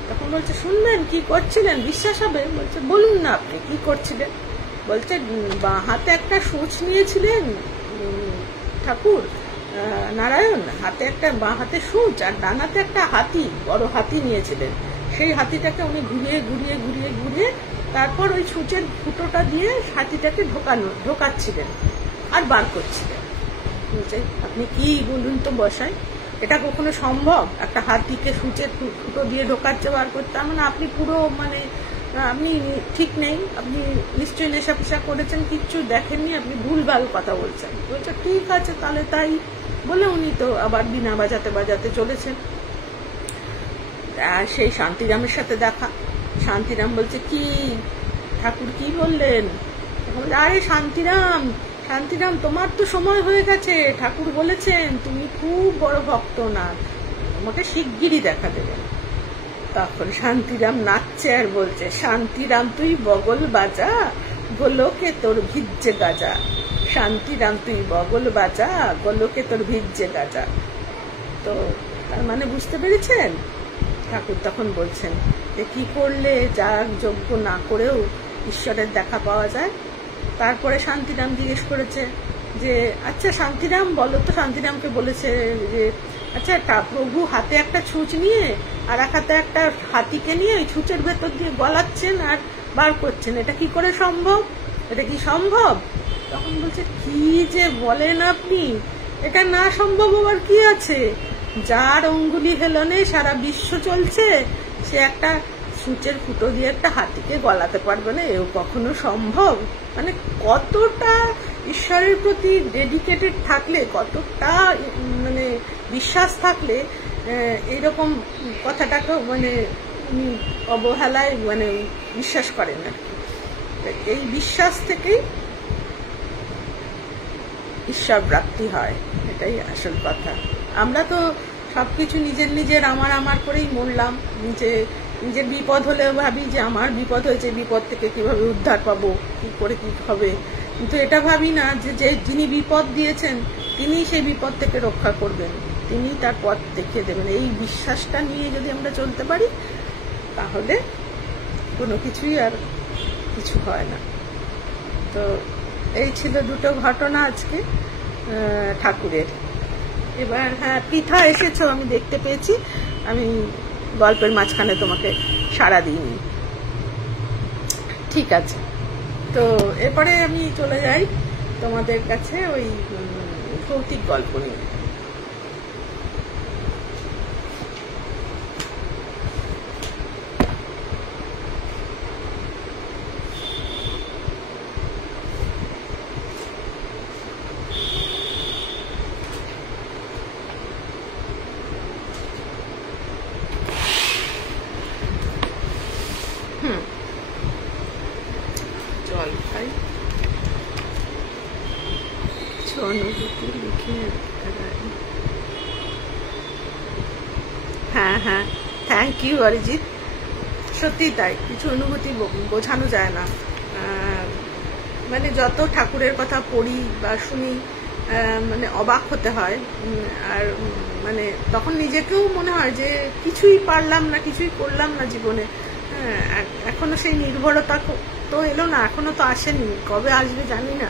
তখন বলছে শুনবেন কি করছিলেন, বিশ্বাস হবে? বলছে বলুন না আপনি কি করছিলেন। বলছে বাঁ হাতে একটা সূচ নিয়েছিলেন ঠাকুর নারায়ণ, হাতে একটা বাঁ হাতে সূচ, আর ডান হাতে একটা হাতি, বড় হাতি নিয়েছিলেন। সেই হাতিটাকে উনি ঘুরিয়ে ঘুরিয়ে ঘুরিয়ে ঘুরিয়ে তারপর ওই সূচের ফুটোটা দিয়ে হাতিটাকে ঢোকাচ্ছিলেন আর বার করছিলেন। বলছে আপনি কি বলুন তো বসাই, এটা কখনো সম্ভব? একটা হাতিকে সূচের ফুটো দিয়ে ঢোকাচ্ছে বার করতে, মানে আপনি পুরো মানে আপনি ঠিক নেই, আপনি নিশ্চয়ই নেশা পেশা করেছেন, কিচ্ছু দেখেননি, আপনি ভুলভাল কথা বলছেন। বলছে ঠিক আছে তাহলে তাই বলে উনি তো আবার বীণা বাজাতে বাজাতে চলেছেন। আর সেই শান্তিরামের সাথে দেখা। শান্তিরাম বলছে কি ঠাকুর কি বললেন? আরে শান্তিরাম, শান্তিরাম তোমার তো সময় হয়ে গেছে, ঠাকুর বলেছেন তুমি খুব বড় ভক্ত না, আমাকে শিগগিরই দেখা দেবেন। তখন শান্তিরাম নাচছে আর বলছে শান্তিরাম তুই বগল বাজা, গোলকে তোর ভিজছে গাজা, শান্তিরাম তুই বগল বাজা, গোলকে তোর ভিজছে গাজা। তো তার মানে বুঝতে পেরেছেন? ঠাকুর তখন বলছেন যে কি করলে যাগ যজ্ঞ না করেও ঈশ্বরের দেখা পাওয়া যায়। তারপরে শান্তিরাম জিজ্ঞেস করেছে যে আচ্ছা শান্তিরাম বলো তো, শান্তিরামকে বলেছে যে আচ্ছা প্রভু হাতে একটা ছুঁচ নিয়ে আর এক হাতে একটা হাতিকে নিয়ে ওই ছুঁচের ভেতর দিয়ে গলাচ্ছেন আর বার করছেন, এটা কি করে সম্ভব, এটা কি সম্ভব? তখন বলছে কি যে বলেন আপনি, এটা না সম্ভব হবার কি আছে, যার অঙ্গুলি হেলনে সারা বিশ্ব চলছে সে একটা সূচের ফুটো দিয়ে একটা হাতিকে গলাতে পারবে না, এও কখনো সম্ভব? মানে কতটা ঈশ্বরের প্রতি ডেডিকেটেড থাকলে, কতটা মানে বিশ্বাস থাকলে এইরকম কথাটাকে মানে অবহেলায় মানে বিশ্বাস করেন আর কি। এই বিশ্বাস থেকেই ঈশ্বর প্রাপ্তি হয়, এটাই আসল কথা। আমরা তো সবকিছু নিজের নিজের আমার আমার করেই মরলাম। নিজের বিপদ হলে ভাবি যে আমার বিপদ হয়েছে, বিপদ থেকে কিভাবে উদ্ধার পাবো, কি করে কি হবে, কিন্তু এটা ভাবি না যে যিনি বিপদ দিয়েছেন তিনি সেই বিপদ থেকে রক্ষা করবেন, তিনি তার পথ দেখিয়ে দেবেন। এই বিশ্বাসটা নিয়ে যদি আমরা চলতে পারি তাহলে কোনো কিছুই আর কিছু হয় না। তো এই ছিল দুটো ঘটনা আজকে ঠাকুরের। এবার হ্যাঁ পৃথা এসেছো, আমি দেখতে পেয়েছি, আমি গল্পের মাঝখানে তোমাকে সাড়া দিইনি। ঠিক আছে, তো এরপরে আমি চলে যাই তোমাদের কাছে ওই ভৌতিক গল্প নিয়ে। জল খাই, কিছু অনুভূতি লিখে। হ্যাঁ হ্যাঁ, থ্যাংক ইউ অরিজিৎ। সত্যি তাই, কিছু অনুভূতি বোঝানো যায় না। মানে যত ঠাকুরের কথা পড়ি বা শুনি মানে অবাক হতে হয়, আর মানে তখন নিজেকেও মনে হয় যে কিছুই পারলাম না, কিছুই করলাম না জীবনে। এখনো সেই নির্ভরতা তো এলো না, এখনো তো আসেনি, কবে আসবে জানি না।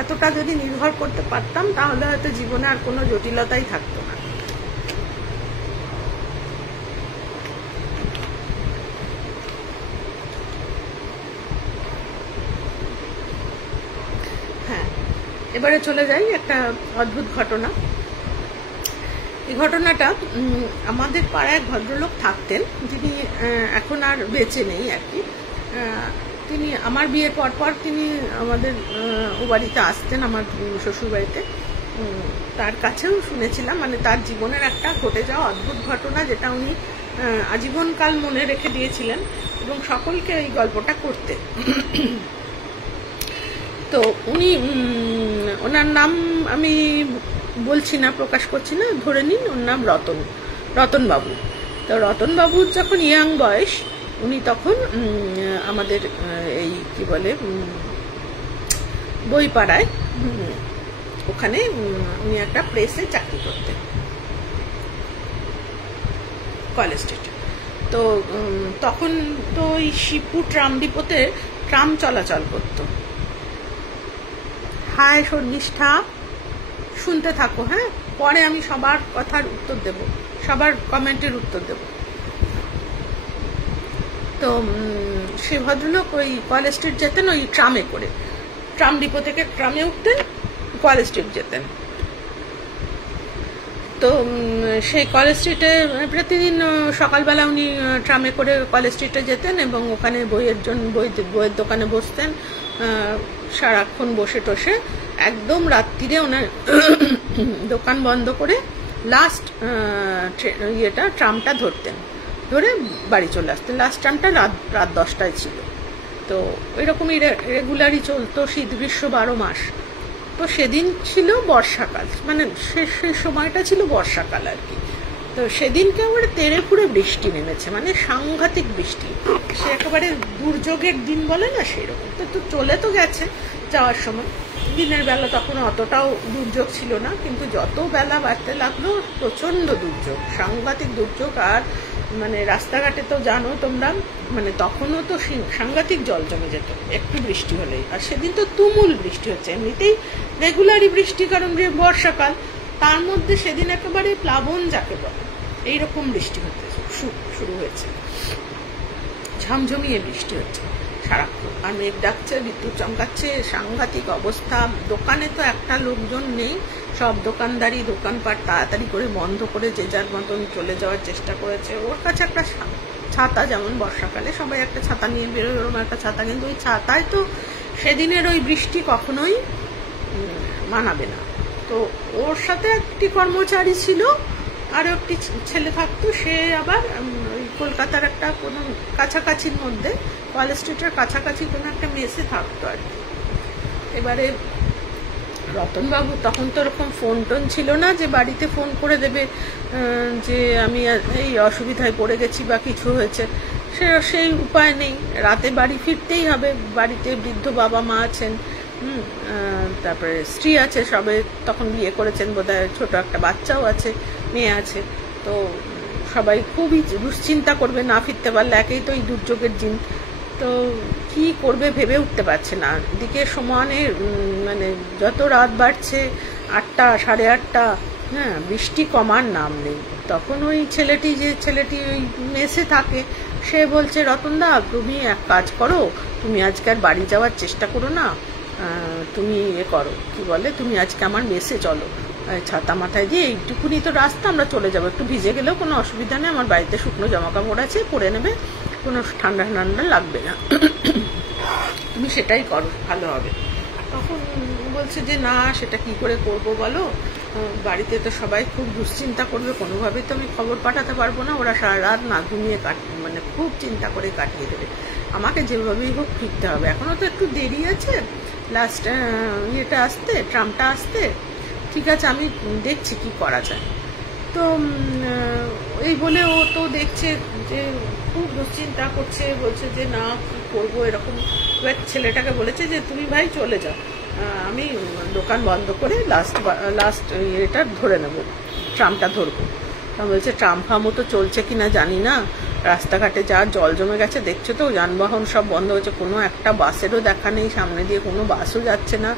এতটা যদি নির্ভর করতে পারতাম তাহলে হয়তো জীবনে আর কোনো জটিলতাই থাকতো না। হ্যাঁ, এবারে চলে যাই একটা অদ্ভুত ঘটনা। এই ঘটনাটা আমাদের পাড়ায় ভদ্রলোক থাকতেন, যিনি এখন আর বেঁচে নেই আর কি। তিনি আমার বিয়ের পর তিনি আমাদের ও বাড়িতে আসতেন, আমার শ্বশুর বাড়িতে। তার কাছেও শুনেছিলাম মানে তার জীবনের একটা ঘটে যাওয়া অদ্ভুত ঘটনা, যেটা উনি আজীবনকাল মনে রেখে দিয়েছিলেন এবং সকলকে এই গল্পটা করতে। তো উনি ওনার নাম আমি বলছি না, প্রকাশ করছি না, ধরে নিন ওর নাম রতনবাবু। তো রতনবাবুর যখন ইয়াং বয়স, উনি তখন আমাদের এই কি বলে বইপাড়ায়, ওখানে উনি একটা প্রেসে চাকরি করতেন, কলেজ স্ট্রিটে। তো তখন তো ওই শিবপুর ট্রাম ডিপোতে ট্রাম চলাচল করতো। হায় শর্মিষ্ঠা, শুনতে থাকো হ্যাঁ, পরে আমি সবার কথার উত্তর দেব, সবার কমেন্টের উত্তর দেব। তো সে ভদ্রলোক ওই কলেজ স্ট্রিট যেতেন ওই ট্রামে করে, ট্রাম ডিপো থেকে ট্রামে উঠতেন, কলেজ স্ট্রিট যেতেন। তো সেই কলেজ স্ট্রিটে প্রতিদিন সকালবেলা উনি ট্রামে করে কলেজ স্ট্রিটে যেতেন এবং ওখানে বইয়ের দোকানে বসতেন, সারাক্ষণ বসে টসে একদম রাত্রিরে ওনার দোকান বন্ধ করে লাস্ট ট্রামটা ধরতেন, ধরে বাড়ি চলে আসতেন। লাস্ট ট্রামটা রাত 10টায় ছিল। তো ওইরকমই রেগুলারই চলতো, শীত গ্রীষ্ম 12 মাস। তো সেদিন ছিল বর্ষাকাল, মানে সেই সময়টা ছিল বর্ষাকাল আর কি। তো সেদিনকে একেবারে তেড়ে ফুড়ে বৃষ্টি নেমেছে, মানে সাংঘাতিক বৃষ্টি, সে একেবারে দুর্যোগের দিন বলে না সেরকম। তো চলে তো গেছে যাওয়ার সময়, দিনের বেলা তখন অতটাও দুর্যোগ ছিল না, কিন্তু যত বেলা বাড়তে লাগলো প্রচন্ড দুর্যোগ, সাংঘাতিক দুর্যোগ। আর মানে রাস্তাঘাটে তো জানো তোমরা, মানে তখনও তো সাংঘাতিক জল জমে যেত একটু বৃষ্টি হলেই। আর সেদিন তো তুমুল বৃষ্টি হচ্ছে, এমনিতেই রেগুলারই বৃষ্টি, কারণ যে বর্ষাকাল, তার মধ্যে সেদিন একেবারে প্লাবন যাকে বলে এইরকম বৃষ্টি হতে শুরু হয়েছে, ঝমঝমিয়ে বৃষ্টি হচ্ছে সারাক্ষণ, আর মেঘ ডাকছে, বিদ্যুৎ চমকাচ্ছে, সাংঘাতিক অবস্থা। দোকানে তো একটা লোকজন নেই, সব দোকানদারি দোকানপাট তাড়াতাড়ি করে বন্ধ করে যে যার মতন চলে যাওয়ার চেষ্টা করেছে। ওর কাছে একটা ছাতা, যেমন বর্ষাকালে সবাই একটা ছাতা নিয়ে বেরোয়, ওরকম একটা ছাতা, কিন্তু ওই ছাতায় তো সেদিনের ওই বৃষ্টি কখনোই মানাবে না। তো ওর সাথে একটি কর্মচারী ছিল, আরও একটি ছেলে থাকতো, সে আবার ওই কলকাতার একটা কোনো কাছাকাছির মধ্যে, কলেজ স্ট্রিটের কাছাকাছি কোনো একটা মেসে থাকতো আর কি। এবারে রতনবাবু তখন তো ওরকম ফোন টোন ছিল না যে বাড়িতে ফোন করে দেবে যে আমি এই অসুবিধায় পড়ে গেছি বা কিছু হয়েছে, সেই উপায় নেই, রাতে বাড়ি ফিরতেই হবে। বাড়িতে বৃদ্ধ বাবা মা আছেন, তারপরে স্ত্রী আছে, সবে তখন বিয়ে করেছেন বোধহয়, ছোট একটা বাচ্চাও আছে, মেয়ে আছে। তো সবাই খুবই দুশ্চিন্তা করবে না ফিরতে পারলে, একেই তো এই দুর্যোগের দিন। তো কি করবে ভেবে উঠতে পারছে না। এদিকে সমানে মানে যত রাত বাড়ছে, 8টা, 8:30, হ্যাঁ, বৃষ্টি কমার নাম নেই। তখন ওই ছেলেটি ওই মেসে থাকে, সে বলছে, রতনদা তুমি এক কাজ করো, তুমি আজকে আর বাড়ি যাওয়ার চেষ্টা করো না, তুমি করো, কি বলে, তুমি আজকে আমার মেসে চলো, ছাতা মাথায় দিয়ে এইটুকুনি তো রাস্তা, আমরা চলে যাবো, একটু ভিজে গেলেও কোনো অসুবিধা নেই, আমার বাড়িতে শুকনো জামা কাপড় আছে, পরে নেবে, কোনো ঠান্ডা ঠান্ডা লাগবে না, তুমি সেটাই করো, ভালো হবে। তখন বলছে যে না, সেটা কি করে করবো বলো, বাড়িতে তো সবাই খুব দুশ্চিন্তা করবে, কোনোভাবেই তো আমি খবর পাঠাতে পারবো না, ওরা সারা রাত না ঘুমিয়ে মানে খুব চিন্তা করে কাটিয়ে দেবে, আমাকে যেভাবেই হোক ফিরতে হবে, এখনো তো একটু দেরি আছে, লাস্ট ইয়েটা আসতে, ট্রামটা আসতে, ঠিক আছে আমি দেখছি কি করা যায়। তো এই বলে ও তো দেখছে যে খুব দুশ্চিন্তা করছে, বলছে যে না কি করবো এরকম। এবার ছেলেটাকে বলেছে যে তুমি ভাই চলে যাও, আমি দোকান বন্ধ করে লাস্ট এটা ধরে নেবো, ট্রামটা ধরবো। বলছে ট্রাম ফামও তো চলছে কিনা জানি না, রাস্তাঘাটে যা জল জমে গেছে দেখছো তো, যানবাহন সব বন্ধ হয়েছে, কোনো একটা বাসেরও দেখা নেই, সামনে দিয়ে কোনো বাসও যাচ্ছে না,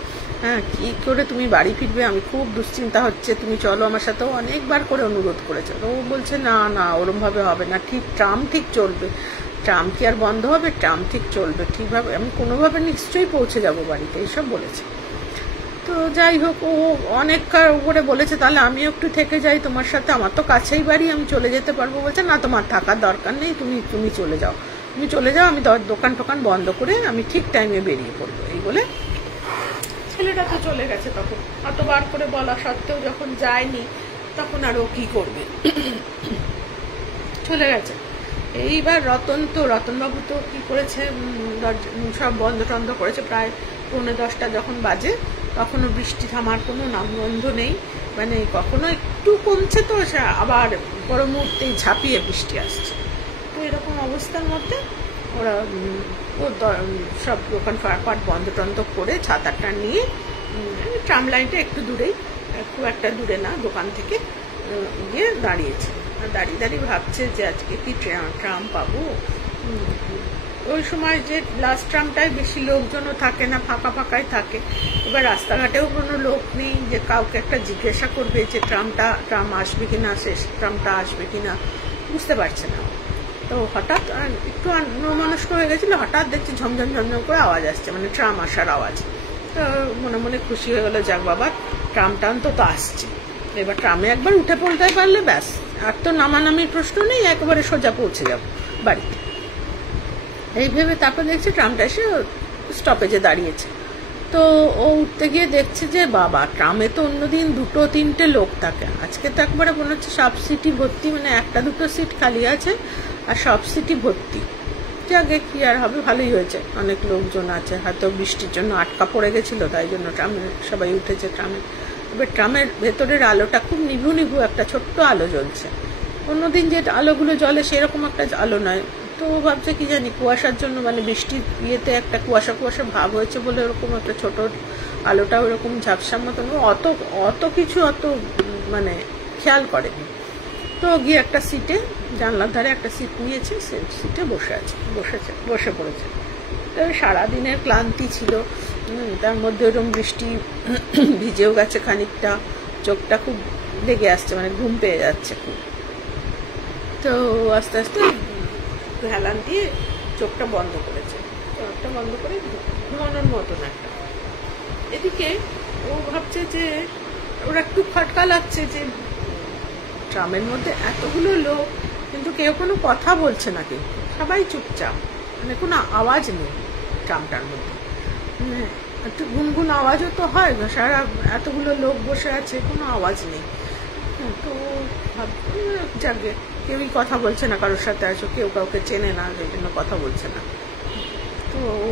হ্যাঁ, কি করে তুমি বাড়ি ফিরবে, আমি খুব দুশ্চিন্তা হচ্ছে, তুমি চলো আমার সাথে। অনেকবার করে অনুরোধ করেছে, ও বলছে না না, ওরম ভাবে হবে না, ঠিক ট্রাম ঠিক চলবে, ট্রাম কি আর বন্ধ হবে, ট্রাম ঠিক চলবে, ঠিকভাবে আমি কোনোভাবে নিশ্চয়ই পৌঁছে যাব বাড়িতে, এইসব বলেছে। তো যাই হোক, ও অনেক করে বলেছে তাহলে আমি একটু থেকে যাই তোমার সাথে, আমার তো কাছেই বাড়ি, আমি চলে যেতে পারবো। বলছে না, তোমার থাকার দরকার নেই, তুমি চলে যাও, আমি দোকান টোকান বন্ধ করে আমি ঠিক টাইমে বেরিয়ে পড়বো। এই বলে ছেলেটা তো চলে গেছে। তখন অতবার করে বলা সত্ত্বেও যখন যায়নি, তখন আর ও কি করবে, চলে গেছে। এইবার রতনবাবু তো কি করেছে, সব বন্ধ টন্ধ করেছে, প্রায় 9:45 যখন বাজে, তখনও বৃষ্টি থামার কোনো নামগন্ধ নেই, মানে কখনো একটু কমছে তো আবার বড় মুহূর্তেই ঝাঁপিয়ে বৃষ্টি আসছে। তো এরকম অবস্থার মধ্যে ওরা সব দোকান ফাটপাট বন্ধ টন্ধ করে ছাতাটা নিয়ে ট্রাম লাইনটা একটু দূরেই, খুব একটা দূরে না দোকান থেকে, গিয়ে দাঁড়িয়েছে। দাঁড়িয়ে ভাবছে যে আজকে কি ট্রাম পাবো। ওই সময় যে লাস্ট ট্রামটায় বেশি লোকজনও থাকে না, ফাঁকাই থাকে। এবার রাস্তাঘাটেও কোনো লোক নেই যে কাউকে একটা জিজ্ঞাসা করবে যে ট্রাম আসবে কিনা, শেষ ট্রামটা আসবে কিনা, বুঝতে পারছে না। তো হঠাৎ একটু অন্যমনস্ক হয়ে গেছিল, হঠাৎ দেখছি ঝমঝম করে আওয়াজ আসছে, মানে ট্রাম আসার আওয়াজ। তো মনে খুশি হয়ে গেল, যাক বাবা, ট্রামটা অন্তত আসছে, এবার ট্রামে একবার উঠে পড়তে পারলে ব্যাস, আর তো নামানামির প্রশ্ন নেই, একেবারে সোজা পৌঁছে যাব বাড়িতে। এই ভেবে তারপর দেখছি ট্রামটা এসে স্টপেজে দাঁড়িয়েছে। তো ও উঠতে গিয়ে দেখছে যে বাবা, ট্রামে তো অন্যদিন 2-3টে লোক থাকে, আজকে তো একবারে মনে হচ্ছে সব সিটই ভর্তি, মানে 1-2 সিট খালি আছে আর সব সিটই ভর্তি। আগে কি আর হবে, ভালোই হয়েছে, অনেক লোকজন আছে, হয়তো বৃষ্টির জন্য আটকা পড়ে গেছিল, তাই জন্য ট্রামে সবাই উঠেছে ট্রামে। এবার ট্রামের ভেতরের আলোটা খুব নিভু একটা ছোট্ট আলো জ্বলছে, অন্যদিন যে আলোগুলো জ্বলে সেরকম একটা আলো নয়। তো ভাবছে কি জানি কুয়াশার জন্য, মানে বৃষ্টির ইয়েতে একটা কুয়াশা ভাব হয়েছে বলে ওরকম একটা ছোট আলোটা ওরকম ঝাপসার মতন, অত কিছু মানে খেয়াল করেনি। তো গিয়ে একটা সিটে, জানলার ধারে একটা সিট নিয়েছে, সিটে বসে পড়েছে। তো সারাদিনের ক্লান্তি ছিল, তার মধ্যে ওরকম বৃষ্টি ভিজেও গেছে খানিকটা, চোখটা খুব লেগে আসছে, মানে ঘুম পেয়ে যাচ্ছে খুব। তো আস্তে আস্তে হেলান দিয়ে চোখটা বন্ধ করেছে, চোখটা বন্ধ করে ঘুমানোর মতন একটা। এদিকে ও ভাবছে যে ওর একটু খটকা লাগছে যে ট্রামের মধ্যে এতগুলো লোক, কিন্তু কেউ কোনো কথা বলছে না, কেউ, সবাই চুপচাপ, মানে কোনো আওয়াজ নেই ট্রামটার মধ্যে। একটু গুনগুন আওয়াজও তো হয়, সারা এতগুলো লোক বসে আছে, কোনো আওয়াজ নেই। তো যাকে কেউই কথা বলছে না কারোর সাথে, আসো কেউ কাউকে চেনে না, সেই জন্য কথা বলছে না। তো ও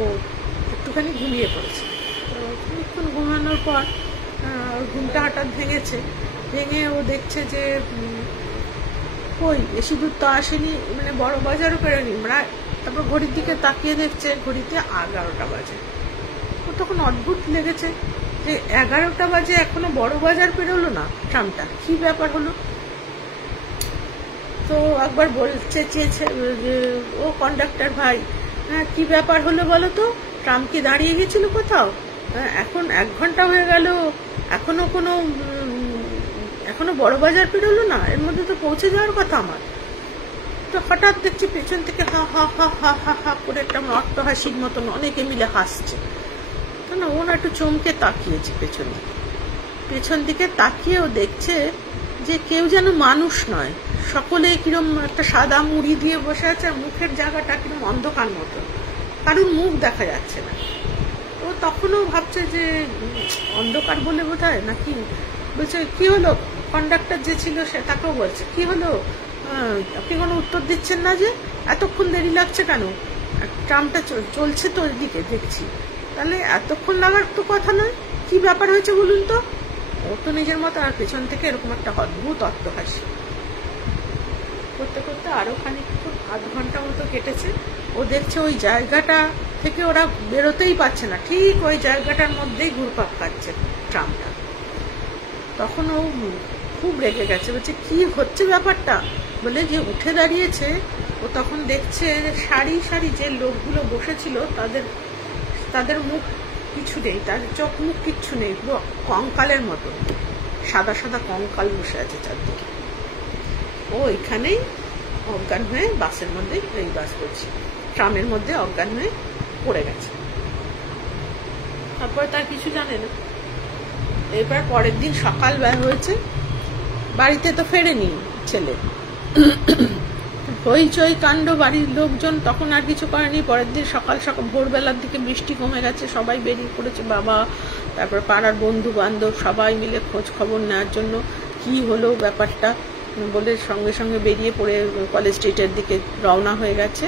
একটুখানি ঘুমিয়ে পড়েছে। তো কিছুক্ষণ ঘুমানোর পর ঘুমটা হঠাৎ ভেঙে ও দেখছে যে কই বেশি দূর তো আসেনি, মানে বড় বাজারও পেরোনি। তারপর ঘড়ির দিকে তাকিয়ে দেখছে ঘড়িতে 11টা বাজে। ও তখন অদ্ভুত লেগেছে যে 11টা বাজে এখনো বড় বাজার পেরোলো না ট্রামটা, কি ব্যাপার হলো। তো একবার বলছে চেয়েছে যে ও কন্ডাক্টর ভাই, হ্যাঁ কি ব্যাপার হলো বলো তো, ট্রাম কি দাঁড়িয়ে গেছিল কোথাও? এখন 1 ঘন্টা হয়ে গেল, এখনো বড় বাজার পেরোলো না, এর মধ্যে তো পৌঁছে যাওয়ার কথা আমার। তো হঠাৎ দেখছি পেছন থেকে হা হা হা হা হা হা করে একটা অট্টহাসির মতন অনেকে মিলে হাসছে। না ও না একটু চমকে তাকিয়েছে পেছন দিকে তাকিয়ে ও দেখছে যে কেউ যেন মানুষ নয়, সকলে কিরম একটা সাদা মুড়ি দিয়ে বসে আছে, আর মুখের জায়গাটা কিরম অন্ধকার মতো, কারোর মুখ দেখা যাচ্ছে না। ও তখনও ভাবছে যে অন্ধকার বলে বোধ হয় নাকি। বলছে কি হলো, কন্ডাক্টর যে ছিল সে তাকেও বলছে কি হলো, আপনি কোনো উত্তর দিচ্ছেন না যে, এতক্ষণ দেরি লাগছে কেন? ট্রামটা চলছে তো ওইদিকে দেখছি, তাহলে এতক্ষণ লাগার তো কথা নয়, কি ব্যাপার হয়েছে বলুন তো। ও তো নিজের মতো, আর পেছন থেকে এরকম একটা অদ্ভুত অট্টহাসি করতে করতে আরো খানিকক্ষণ, 1/2 ঘন্টা মতো কেটেছে। ও দেখছে ওই জায়গাটা থেকে ওরা বেরোতেই পারছে না, ঠিক ওই জায়গাটার মধ্যেই ঘুরপাক খাচ্ছে ট্রামটা। তখন ও খুব রেগে গেছে, বলছে কি হচ্ছে ব্যাপারটা, বলে যে উঠে দাঁড়িয়েছে। ও তখন দেখছে সারি সারি যে লোকগুলো বসেছিল তাদের মুখ কিছু নেই, তাদের চোখ মুখ কিচ্ছু নেই, পুরো কঙ্কালের মতো সাদা সাদা কঙ্কাল বসে আছে চারদিকে। ও এখানেই অজ্ঞান হয়ে বাসের মধ্যে, এই বাস করছে, ট্রামের মধ্যে অজ্ঞান হয়ে পড়ে গেছে। তারপর তার কিছু জানে না। এরপর পরের দিন সকাল হয়েছে, বাড়িতে তো ফেরেনি ছেলে, হইচই কাণ্ড, বাড়ির লোকজন তখন আর কিছু করেনি। পরের দিন সকাল ভোরবেলার দিকে বৃষ্টি কমে গেছে, সবাই বেরিয়ে পড়েছে, বাবা, তারপর পাড়ার বন্ধু বান্ধব সবাই মিলে খোঁজ খবর নেওয়ার জন্য কি হলো ব্যাপারটা বলে সঙ্গে সঙ্গে বেরিয়ে পড়ে কলেজ স্ট্রিটের দিকে রওনা হয়ে গেছে।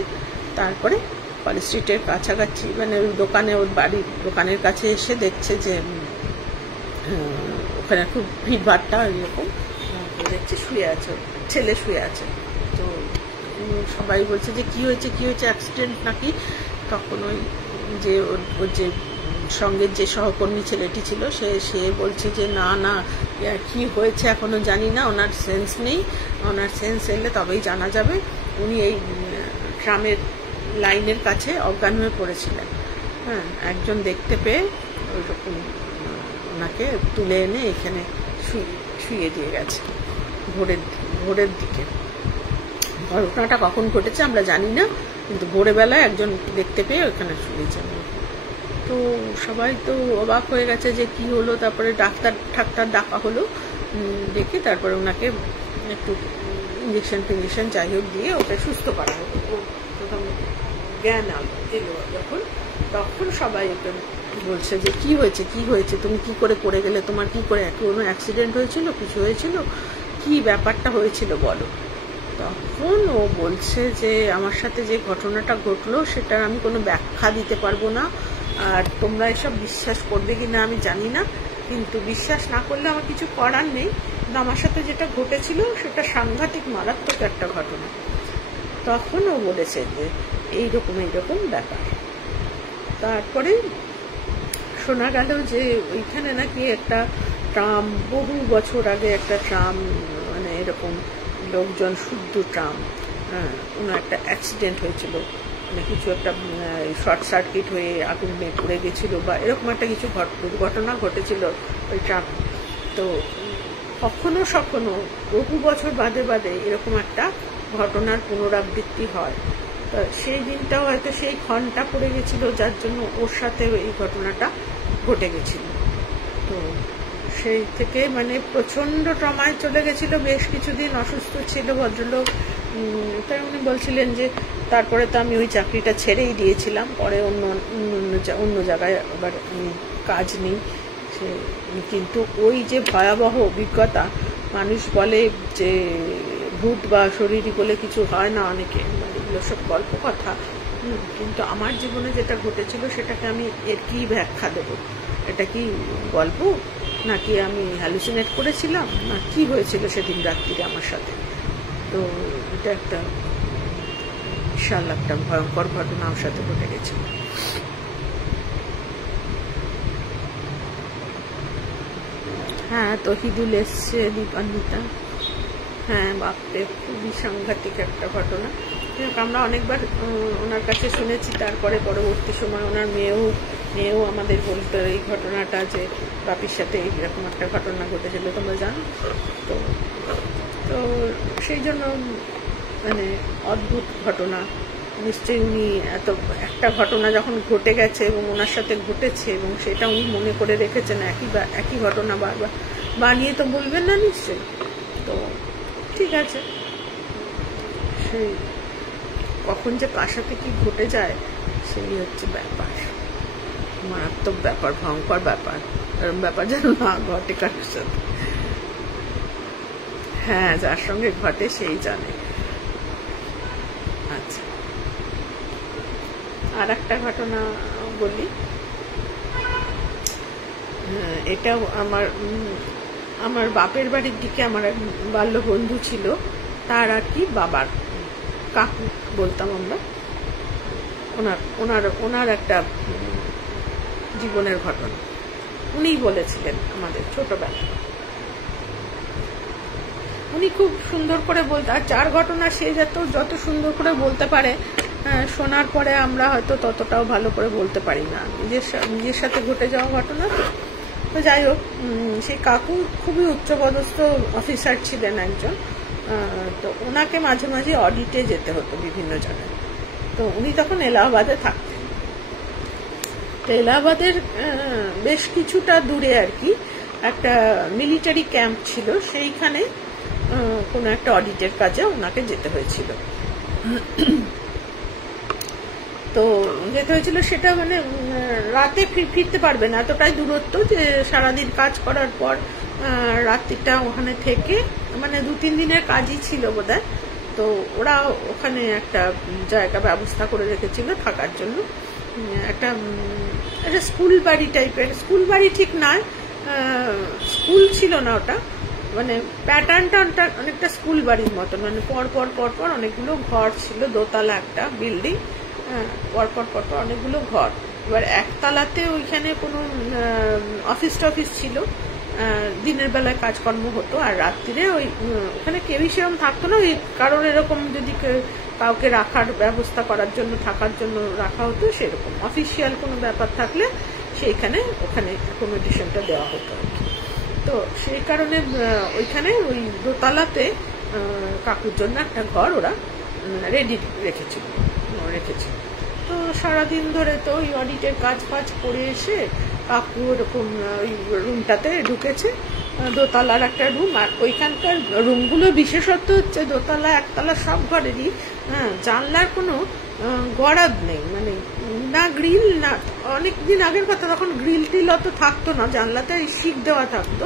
তারপরে কলেজ স্ট্রিটের কাছাকাছি, মানে ওই দোকানে, ওর বাড়ির দোকানের কাছে এসে দেখছে যে ওখানে খুব ভিড়ভাড়টা, এরকম দেখছে ছেলে শুয়ে আছে। তো সবাই বলছে যে কি হয়েছে অ্যাক্সিডেন্ট নাকি। তখন ওই যে ওর যে সঙ্গের যে সহকর্মী ছেলেটি ছিল সে বলছে যে না কি হয়েছে এখনো জানি না, ওনার সেন্স নেই, ওনার সেন্স এলে তবেই জানা যাবে। উনি এই ট্রামের লাইনের কাছে অজ্ঞান হয়ে পড়েছিলেন। হ্যাঁ, একজন দেখতে পেয়ে ওইরকম ওনাকে তুলে এনে এখানে শুয়ে দিয়ে গেছে ভোরের দিকে। ঘটনাটা কখন ঘটেছে আমরা জানি না, কিন্তু ভোরবেলায় একজন দেখতে পেয়ে ওখানে শুয়েছেন। তো সবাই তো অবাক হয়ে গেছে যে কি হলো। তারপরে ডাক্তার ডাকা হলো, ডেকে তারপরে ওনাকে একটু ইঞ্জেকশন যাই হোক দিয়ে ওকে সুস্থ করা হলো। প্রথম জ্ঞান এলো যখন, তখন সবাই ওকে বলছে যে কি হয়েছে, তুমি কি করে পড়ে গেলে, তোমার কি করে, কোনো অ্যাক্সিডেন্ট হয়েছিল, কিছু হয়েছিল, কি ব্যাপারটা হয়েছিল বলো। তখন ও বলছে যে আমার সাথে যে ঘটনাটা ঘটলো সেটা আমি কোনো ব্যাখ্যা দিতে পারবো না, আর তোমরা এসব বিশ্বাস করবে কিনা আমি জানি না, কিন্তু বিশ্বাস না করলে আমার কিছু করার নেই, কিন্তু আমার সাথে যেটা ঘটেছিল সেটা সাংঘাতিক মারাত্মক একটা ঘটনা। তখন ও বলেছে যে এইরকম ব্যাপার। তারপরে শোনা গেল যে ওইখানে নাকি একটা ট্রাম, বহু বছর আগে একটা ট্রাম মানে এরকম লোকজন শুদ্ধ ট্রাম, কোনো একটা অ্যাক্সিডেন্ট হয়েছিল, মানে কিছু একটা শর্ট সার্কিট হয়ে আগুনে পড়ে গেছিল বা এরকম একটা কিছু দুর্ঘটনা ঘটেছিল ওই ট্রাম। তো কখনো সখনো বহু বছর বাদে বাদে এরকম একটা ঘটনার পুনরাবৃত্তি হয়। তো সেই দিনটাও হয়তো সেই ক্ষণটা পড়ে গেছিল, যার জন্য ওর সাথে এই ঘটনাটা ঘটে গেছিল। তো সেই থেকে মানে প্রচণ্ড ট্রমায় চলে গেছিল, বেশ কিছুদিন অসুস্থ ছিল ভদ্রলোক। তাই উনি বলছিলেন যে তারপরে তো আমি ওই চাকরিটা ছেড়েই দিয়েছিলাম, পরে অন্য জায়গায় আবার কাজ নেই। কিন্তু ওই যে ভয়াবহ অভিজ্ঞতা, মানুষ বলে যে ভূত বা শরীরী বলে কিছু হয় না, অনেকে মানে এগুলো সব গল্প কথা, কিন্তু আমার জীবনে যেটা ঘটেছিল সেটাকে আমি এর কি ব্যাখ্যা দেবো? এটা কি গল্প, নাকি আমি হ্যালুসিনেট করেছিলাম, না কি হয়েছিল সেদিন রাত্রিরে আমার সাথে? তো এটা একটা বিশাল একটা ভয়ঙ্কর ঘটনা আমার সাথে ঘটে গেছিল। হ্যাঁ, তহিদুল এসছে, দীপান্বিতা। হ্যাঁ বাপরে, খুবই সাংঘাতিক একটা ঘটনা। আমরা অনেকবার ওনার কাছে শুনেছি, তারপরে পরবর্তী সময় ওনার মেয়েও আমাদের বলতো এই ঘটনাটা, যে বাপির সাথে এইরকম একটা ঘটনা ঘটেছিল, তোমরা জানো। তো তো সেই জন্য মানে অদ্ভুত ঘটনা। নিশ্চয়ই উনি এত একটা ঘটনা যখন ঘটে গেছে এবং ওনার সাথে ঘটেছে এবং সেটা উনি মনে করে রেখেছেন, একই ঘটনা বারবার বানিয়ে তো বলবেন না নিশ্চয়ই। তো ঠিক আছে, সেই কখন যে কার সাথে কি ঘটে যায় সেই হচ্ছে ব্যাপার, মারাত্মক ব্যাপার, ভয়ঙ্কর ব্যাপার। এরকম ব্যাপার যেন না ঘটে কারোর সাথে। হ্যাঁ, যার সঙ্গে ঘটে সেই জানে। আচ্ছা, আর একটা ঘটনা বলি। এটাও আমার বাপের বাড়ির দিকে আমার এক বাল্য বন্ধু ছিল, তার আর কি বাবার কাকু বলতাম আমরা। ওনার একটা জীবনের ঘটনা উনিই বলেছিলেন আমাদের ছোটবেলা। উনি খুব সুন্দর করে বলতে, আর যার ঘটনা সে যত সুন্দর করে বলতে পারে, শোনার পরে আমরা হয়তো ততটাও ভালো করে বলতে পারি না, নিজের সাথে ঘটে যাওয়া ঘটনা। তো যাই হোক, সেই কাকু খুবই উচ্চপদস্থ অফিসার ছিলেন একজন। তো ওনাকে মাঝে মাঝে অডিটে যেতে হতো বিভিন্ন জায়গায়। তো উনি তখন এলাহাবাদে থাকতেন। তো এলাহাবাদের বেশ কিছুটা দূরে আর কি একটা মিলিটারি ক্যাম্প ছিল, সেইখানে কোনো একটা অডিটের কাজে ওনাকে যেতে হয়েছিল। তো যেতে হয়েছিল, সেটা মানে রাতে ফিরতে পারবে না, এতটাই দূরত্ব যে সারাদিন কাজ করার পর রাত্রিটা ওখানে থেকে, মানে 2-3 দিনের কাজই ছিল বোধহয়। তো ওরা ওখানে একটা জায়গা ব্যবস্থা করে রেখেছিল থাকার জন্য, একটা স্কুল বাড়ি টাইপের, স্কুল বাড়ি ঠিক নয়, স্কুল ছিল না ওটা, মানে প্যাটার্নটা অনেকটা স্কুল বাড়ির মতন, মানে পরপর অনেকগুলো ঘর ছিল, দোতলা একটা বিল্ডিং, পরপর অনেকগুলো ঘর। এবার একতলাতে ওইখানে কোনো অফিস টফিস ছিল, দিনের বেলায় কাজকর্ম হতো, আর রাত্রিরে ওখানে কেউই সেরকম থাকতো না, ওই কারোর এরকম যদি কাউকে রাখার ব্যবস্থা করার জন্য, থাকার জন্য রাখা হতো, সেরকম অফিসিয়াল কোনো ব্যাপার থাকলে ওখানে অ্যাকোমোডেশনটা দেওয়া হতো আর কি। তো সেই কারণে ওইখানে ওই দোতলাতে কাকুর জন্য একটা ঘর ওরা রেডি রেখেছিল। তো সারাদিন ধরে তো ওই অডিটের কাজ করে এসে কাকু ওরকম ওই রুমটাতে ঢুকেছে, দোতলার একটা রুম। আর ওইখানকার রুমগুলো বিশেষত্ব হচ্ছে দোতলা একতলা সব ঘরেরই জানলার কোনো গড়াদ নেই, মানে না গ্রিল, না অনেকদিন আগের কথা, তখন গ্রিল টিল অত থাকতো না, জানলাতে শিক দেওয়া থাকতো।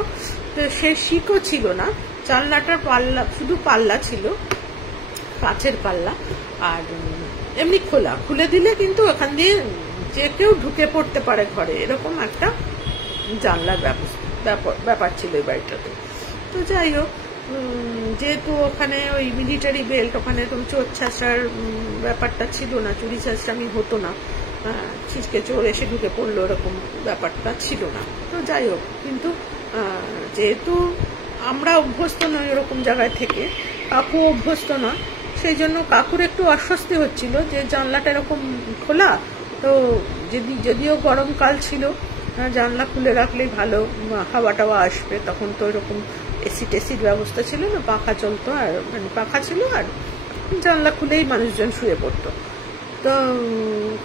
তো সেই শিকও ছিল না, জানলাটার পাল্লা, শুধু পাল্লা ছিল, কাছের পাল্লা, আর এমনি খুলে দিলে কিন্তু ওখান দিয়ে যে কেউ ঢুকে পড়তে পারে ঘরে, এরকম একটা জানলার ব্যাপার ছিল এই বাড়িটাতে। তো যাই হোক, যেহেতু ওখানে ওই মিলিটারি বেল্ট, ওখানে তো চোর ছাঁচার ব্যাপারটা ছিল না, চুরি ছাঁচড়ামি হতো না, ছিচকে চোর এসে ঢুকে পড়লো এরকম ব্যাপারটা ছিল না। তো যাই হোক, কিন্তু যেহেতু আমরা অভ্যস্ত নই এরকম জায়গায় থেকে, কাকু অভ্যস্ত না, সেই জন্য কাকুর একটু অস্বস্তি হচ্ছিল যে জানলাটা এরকম খোলা, তো যদিও গরমকাল ছিল, জানলা খুলে রাখলেই ভালো হাওয়া টাওয়া আসবে। তখন তো এরকম এসি টেসির ব্যবস্থা ছিল না, পাখা চলতো, আর মানে পাখা ছিল আর জানলা খুলেই মানুষজন শুয়ে পড়তো। তো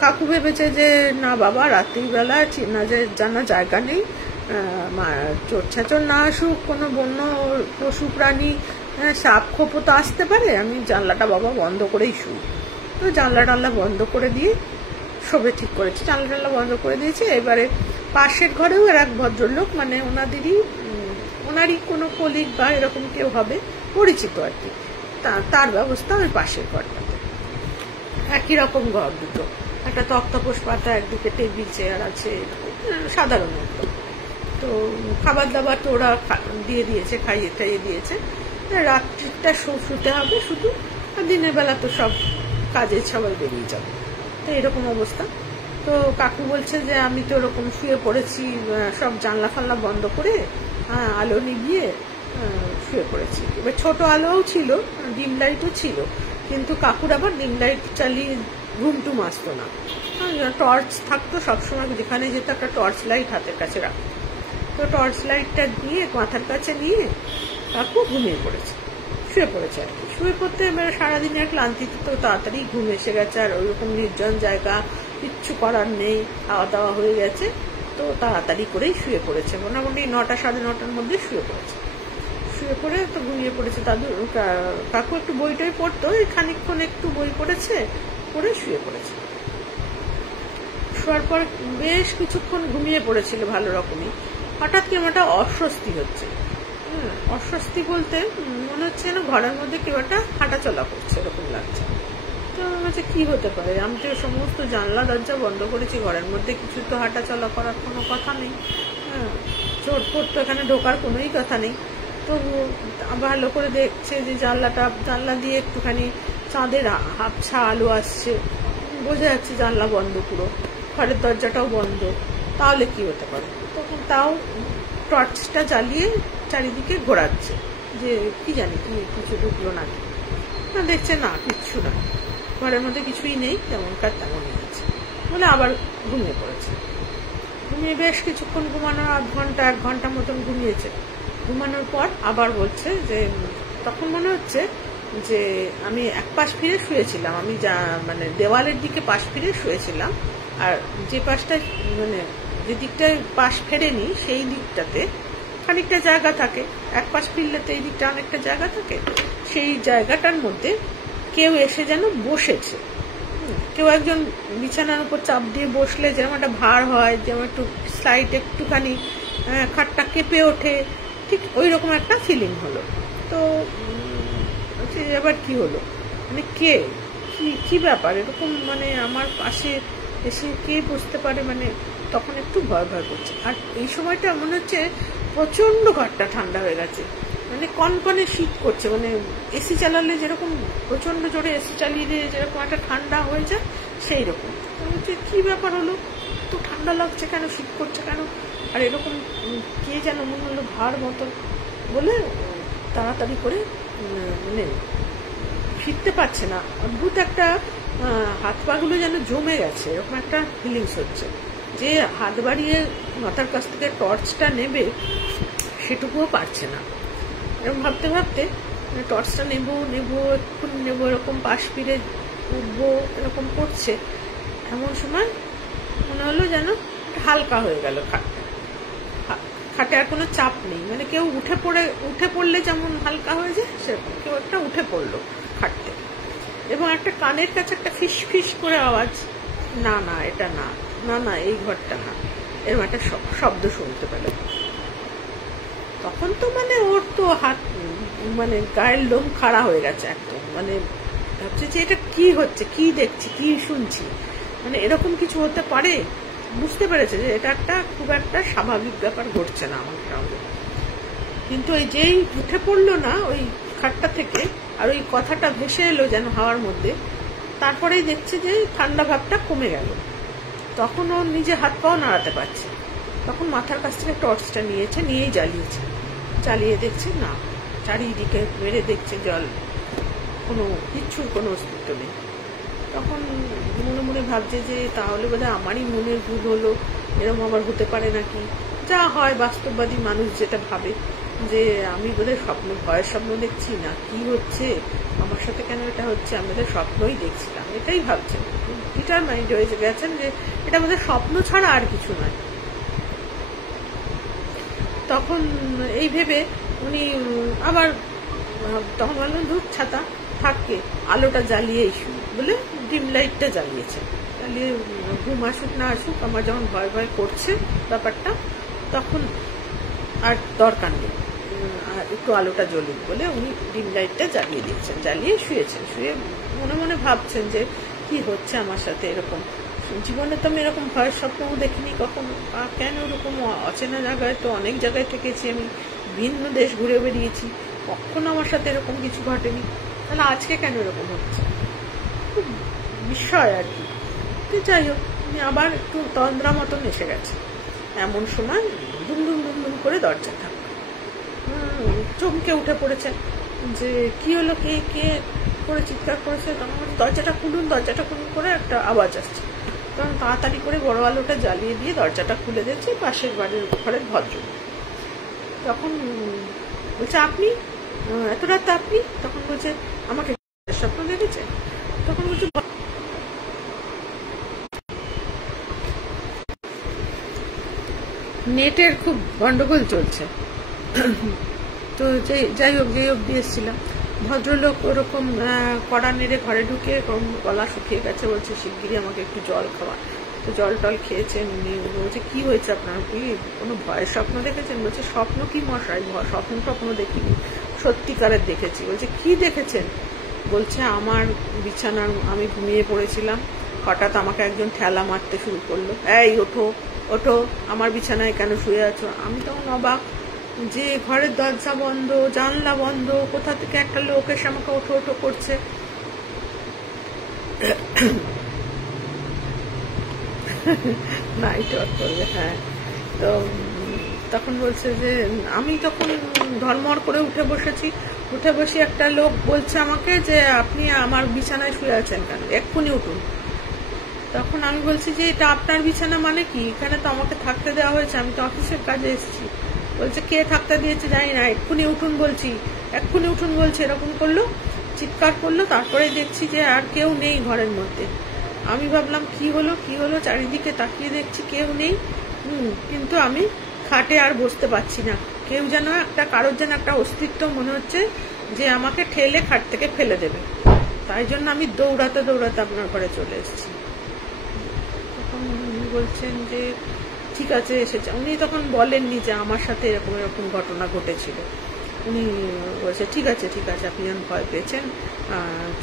কাকু ভেবেছে যে না বাবা, রাত্রিবেলা জানা জায়গা নেই, চোর ছাচর না আসুক, কোনো বন্য পশু প্রাণী, সাপ খোপও তো আসতে পারে, আমি জানলাটা বাবা বন্ধ করেই শুই। তো জানলা টানলা বন্ধ করে দিয়ে সবে ঠিক করেছি, জানলা টানলা বন্ধ করে দিয়েছি। এবারে পাশের ঘরেও এক ভদ্রলোক, মানে ওনারই কোনো কলিগ বা এরকম কেউ হবে, পরিচিত আর কি, তার ব্যবস্থা ওই পাশের ঘরটাতে। একই রকম ঘর দুটো, একটা তক্তাপোষ পাতা, একদিকে টেবিল চেয়ার আছে, সাধারণত। তো খাবার দাবার তো ওরা দিয়ে দিয়েছে, খাইয়ে টাইয়ে দিয়েছে। রাত্রিটা শুতে হবে শুধু, আর দিনের বেলা তো সব কাজে সবাই বেরিয়ে যাবে। তো এরকম অবস্থা। তো কাকু বলছে যে আমি তো ওরকম শুয়ে পড়েছি, সব জানলা ফাল্লা বন্ধ করে, আলো নিভিয়ে শুয়ে পড়েছি। এবার ছোট আলোও ছিল, ডিম লাইটও ছিল, কিন্তু কাকুর আবার ডিম লাইট চালিয়ে ঘুমটুম আসতো না, টর্চ থাকতো সবসময়, যেখানে যেত একটা টর্চ লাইট হাতের কাছে রাখতো। তো টর্চ লাইটটা নিয়ে মাথার কাছে নিয়ে কাকু ঘুমিয়ে পড়েছে, শুয়ে পড়েছে আর কি। শুয়ে পড়তে এবার সারাদিনের ক্লান্তিতে তো তাড়াতাড়ি ঘুম এসে গেছে, আর ওইরকম নির্জন জায়গা, কিচ্ছু করার নেই, খাওয়া দাওয়া হয়ে গেছে, তো তাড়াতাড়ি করেই শুয়ে পড়েছে। মোটামুটি 9টা সাড়ে 9টার মধ্যে শুয়ে পড়েছে। শুয়ে পড়ে তো ঘুমিয়ে পড়েছে। কাকু একটু বই টই পড়তো, খানিকক্ষণ একটু বই পড়েছে, পড়ে শুয়ে পড়েছে। শোয়ার পর বেশ কিছুক্ষণ ঘুমিয়ে পড়েছিল ভালো রকমই। হঠাৎ কেমন একটা অস্বস্তি হচ্ছে, অস্বস্তি বলতে মনে হচ্ছে যেন ঘরের মধ্যে কেউ একটা হাঁটাচলা করছে, এরকম লাগছে। তো হচ্ছে কি হতে পারে, আমি তো সমস্ত জানলা দরজা বন্ধ করেছি, ঘরের মধ্যে কিছু তো হাঁটাচলা করার কোনো কথা নেই, চোরপোট তো এখানে ঢোকার কোনোই কথা নেই। তো ভালো করে দেখছে যে জানলা দিয়ে একটুখানি চাঁদের হাফছা আলো আসছে, বোঝা যাচ্ছে জানলা বন্ধ, পুরো ঘরের দরজাটাও বন্ধ, তাহলে কি হতে পারে। তখন তাও টর্চটা জ্বালিয়ে চারিদিকে ঘোরাচ্ছে যে কি জানি কি কিছু ঢুকলো নাকি, না দেখছে না কিচ্ছু না, ঘরের মধ্যে কিছুই নেই, যেমনকার তেমনই আছে বলে আবার ঘুমিয়ে পড়েছে। ঘুমিয়ে বেশ কিছুক্ষণ, ঘুমানোর 1 ঘন্টা মতন ঘুমিয়েছে। ঘুমানোর পর আবার বলছে যে তখন মনে হচ্ছে যে আমি এক পাশ ফিরে শুয়েছিলাম, আমি মানে দেওয়ালের দিকে পাশ ফিরে শুয়েছিলাম, আর যে পাশটা মানে যে দিকটায় পাশ ফেরেনি সেই দিকটাতে খানিকটা জায়গা থাকে, এক পাশ ফিরলে তো এই দিকটা অনেকটা জায়গা থাকে, সেই জায়গাটার মধ্যে কেউ এসে যেন বসেছে। কেউ একজন বিছানার উপর চাপ দিয়ে বসলে যেরকম একটা ভার হয়, যেমন একটু স্লাইড একটুখানি খাটটা কেঁপে ওঠে, ঠিক ওই রকম একটা ফিলিং হলো। তো এবার কি হলো, মানে কে কি ব্যাপার এরকম, মানে আমার পাশে এসে কে বসতে পারে, মানে তখন একটু ভয় ভয় করছে। আর এই সময়টা মনে হচ্ছে প্রচন্ড ঘরটা ঠান্ডা হয়ে গেছে, মানে কনকনে শীত করছে, মানে এসি চালালে যেরকম প্রচন্ড জোরে এসি চালিয়ে দিয়ে যেরকম একটা ঠান্ডা হয়ে যায়, সেই রকম। কি ব্যাপার হলো, তো ঠান্ডা লাগছে কেন, শীত করছে কেন, আর এরকম কে যেন মনে হলো ভার মতো, বলে তাড়াতাড়ি করে মানে ফিরতে পারছে না, অদ্ভুত একটা হাত পাগুলো যেন জমে গেছে, এরকম একটা ফিলিংস হচ্ছে, যে হাত বাড়িয়ে মাথার কাছ থেকে টর্চটা নেবে সেটুকুও পারছে না। এরকম ভাবতে ভাবতে টর্চটা নেবো এক্ষুনি নেবো, এরকম পাশ ফিরে উঠবো এরকম করছে। এমন সময় মনে হলো যেন হালকা হয়ে গেল খাটে, আর কোনো চাপ নেই, মানে কেউ উঠে পড়লে যেমন হালকা হয়ে যায় সেরকম কেউ একটা উঠে পড়লো খাটতে, এবং একটা কানের কাছে একটা ফিস ফিস করে আওয়াজ, না এটা না এই ঘরটা না, এরকম একটা শব্দ শুনতে পেল। তখন তো মানে ওর তো হাত মানে গায়ের লোম খাড়া হয়ে গেছে একদম, মানে ভাবছে যে এটা কি হচ্ছে, কি দেখছি, কি শুনছি, মানে এরকম কিছু হতে পারে। বুঝতে পেরেছে যে এটা একটা খুব একটা স্বাভাবিক ব্যাপার ঘটছে না আমার সঙ্গে। কিন্তু ওই যেই উঠে পড়লো না ওই খাটটা থেকে, আর ওই কথাটা ভেসে এলো যেন হাওয়ার মধ্যে, তারপরেই দেখছে যে ঠান্ডা ভাবটা কমে গেল। তখন ওর নিজে হাত পাও নাড়াতে পারছে। তখন মাথার কাছ থেকে টর্চটা নিয়েই জ্বালিয়ে দেখছে না, চারিদিকে মেরে দেখছে জল কোনো কিচ্ছুর কোনো অস্তিত্ব নেই। তখন মনে মনে ভাবছে যে তাহলে বোধহয় আমারই মনের ভুল হলো, এরকম আবার হতে পারে নাকি। যা হয় বাস্তববাদী মানুষ যেটা ভাবে যে আমি বোধহয় ভয়ের স্বপ্ন দেখছি, না কি হচ্ছে আমার সাথে, কেন এটা হচ্ছে, আমি বোধহয় স্বপ্নই দেখছিলাম, এটাই ভাবছেন। ডিটারমাইন্ড হয়ে গেছেন যে এটা বোধহয় স্বপ্ন ছাড়া আর কিছু নয়। তখন এই ভেবে উনি আবার তখন বললেন ধূপ ছাতা থাকবে, আলোটা জ্বালিয়েই শুরু বলে ডিম লাইটটা জ্বালিয়েছে। জ্বালিয়ে ঘুম আসুক না আসুক, আমার যখন ভয় ভয় করছে ব্যাপারটা, তখন আর দরকার নেই, একটু আলোটা জ্বলুক বলে উনি ডিম লাইটটা জ্বালিয়ে দিচ্ছেন, জ্বালিয়ে শুয়েছেন। শুয়ে মনে মনে ভাবছেন যে কি হচ্ছে আমার সাথে, এরকম জীবনে তো আমি এরকম ভয়ের স্বপ্নও দেখিনি কখনো, কেন এরকম অচেনা জায়গায়, তো অনেক জায়গায় থেকেছি আমি, ভিন্ন দেশ ঘুরে বেরিয়েছি, কখনো আমার সাথে এরকম কিছু ঘটেনি, তাহলে আজকে কেন এরকম হচ্ছে, খুব বিস্ময় আর কি। যাই হোক, উনি আবার একটু তন্দ্রা মতন এসে গেছে। এমন সময় দুম দুম দুম দুম করে দরজা থাকলো, চমকে উঠে পড়েছেন যে কি হলো, কে কে করে চিৎকার করেছে। তখন দরজাটা খুলুন, দরজাটা খুলুন করে একটা আওয়াজ আসছে। তখন তাড়াতাড়ি করে বড় আলোটা জ্বালিয়ে দিয়ে দরজাটা খুলে দিয়েছে পাশের বাড়ির ঘরের ভদ্রলোক। তখন বলছে আপনি এত রাতে আপনি? তখন বলছে আমাকে স্বপ্ন দেখেছে। তখন বলছে নেটের খুব গন্ডগোল চলছে, তো যাই হোক, যেই অব্দি এসেছিলাম, ভদ্রলোক ওরকম কড়া নেড়ে ঘরে ঢুকে গলা শুকিয়ে গেছে, বলছে শিগগিরই আমাকে একটু জল খাওয়া। তো জল টল খেয়েছেন উনি। বলছে কি হয়েছে আপনার, কি কোনো ভয়ের স্বপ্ন দেখেছেন? বলছে স্বপ্ন কি মশাই, স্বপ্ন দেখিনি, সত্যিকারের দেখেছি। বলছে কি দেখেছেন? বলছে আমার বিছানার, আমি ঘুমিয়ে পড়েছিলাম, হঠাৎ আমাকে একজন ঠেলা মারতে শুরু করলো, এই ওঠো ওঠো, আমার বিছানায় কেন শুয়ে আছো? আমি তখন অবাক যে ঘরের দরজা বন্ধ, জানলা বন্ধ, কোথা থেকে একটা লোক এসে আমাকে ওঠো ওঠো করছে। নাইট ওয়াক করবে, হ্যাঁ। তো তখন বলছে যে আমি তখন ধর্মর করে উঠে বসেছি, উঠে বসে একটা লোক বলছে আমাকে যে আপনি আমার বিছানায় শুয়ে আছেন কেন, এক্ষুনি উঠুন। তখন আমি বলছি যে এটা আপনার বিছানা মানে কি, এখানে তো আমাকে থাকতে দেওয়া হয়েছে, আমি তো অফিসের কাজে এসেছি। বলছে কে থাকতে দিয়েছে জানি না, এক্ষুনি উঠুন বলছি, এক্ষুনি উঠুন বলছে, এরকম করলো, চিৎকার করলো। তারপরে দেখছি যে আর কেউ নেই ঘরের মধ্যে। আমি ভাবলাম কি হলো, চারিদিকে তাকিয়ে দেখছি কেউ নেই। কিন্তু আমি খাটে আর বসতে পারছি না, কেউ যেন কারোর যেন একটা অস্তিত্ব মনে হচ্ছে যে আমাকে ঠেলে খাট থেকে ফেলে দেবে। তাই জন্য আমি দৌড়াতে দৌড়াতে আপনার ঘরে চলে এসেছি। তখন উনি বলছেন যে ঠিক আছে এসেছে। উনি তখন বলেননি যে আমার সাথে এরকম এরকম ঘটনা ঘটেছিল। উনি বলছে ঠিক আছে আপনি যখন ভয় পেয়েছেন,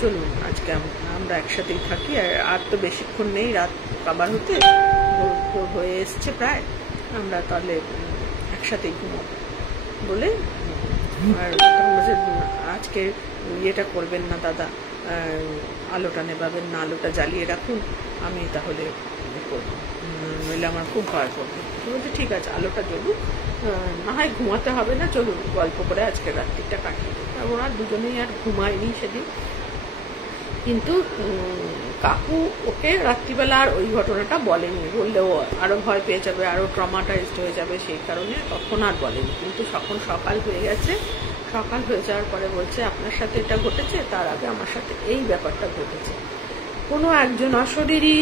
চলুন আজকে আমরা একসাথেই থাকি, আর তো বেশিক্ষণ নেই, রাত কাবার হতে ভোর হয়ে এসছে প্রায়, আমরা তাহলে একসাথেই ঘুমাবো বলে। আর তখন বলছে আজকে ইয়েটা করবেন না দাদা, আলোটা নেবাবেন না, আলোটা জ্বালিয়ে রাখুন, আমি তাহলে করবো, নইলে আমার খুব ভয় করবে। বলছে ঠিক আছে আলোটা জ্বলুক, না হয় ঘুমাতে হবে না, চলুন গল্প করে আজকে রাত্রিটা কাটিয়ে। ওরা দুজনেই আর ঘুমায়নি সেদিন। কিন্তু কাকু ওকে রাত্রিবেলা আর ওই ঘটনাটা বলেনি, বললে ও আরো ভয় পেয়ে যাবে, আরো ট্রমাটাইজড হয়ে যাবে, সেই কারণে তখন আর বলেনি। কিন্তু যখন সকাল হয়ে গেছে, সকাল হয়ে যাওয়ার পরে বলছে আপনার সাথে এটা ঘটেছে, তার আগে আমার সাথে এই ব্যাপারটা ঘটেছে। কোনো একজন অশরীরী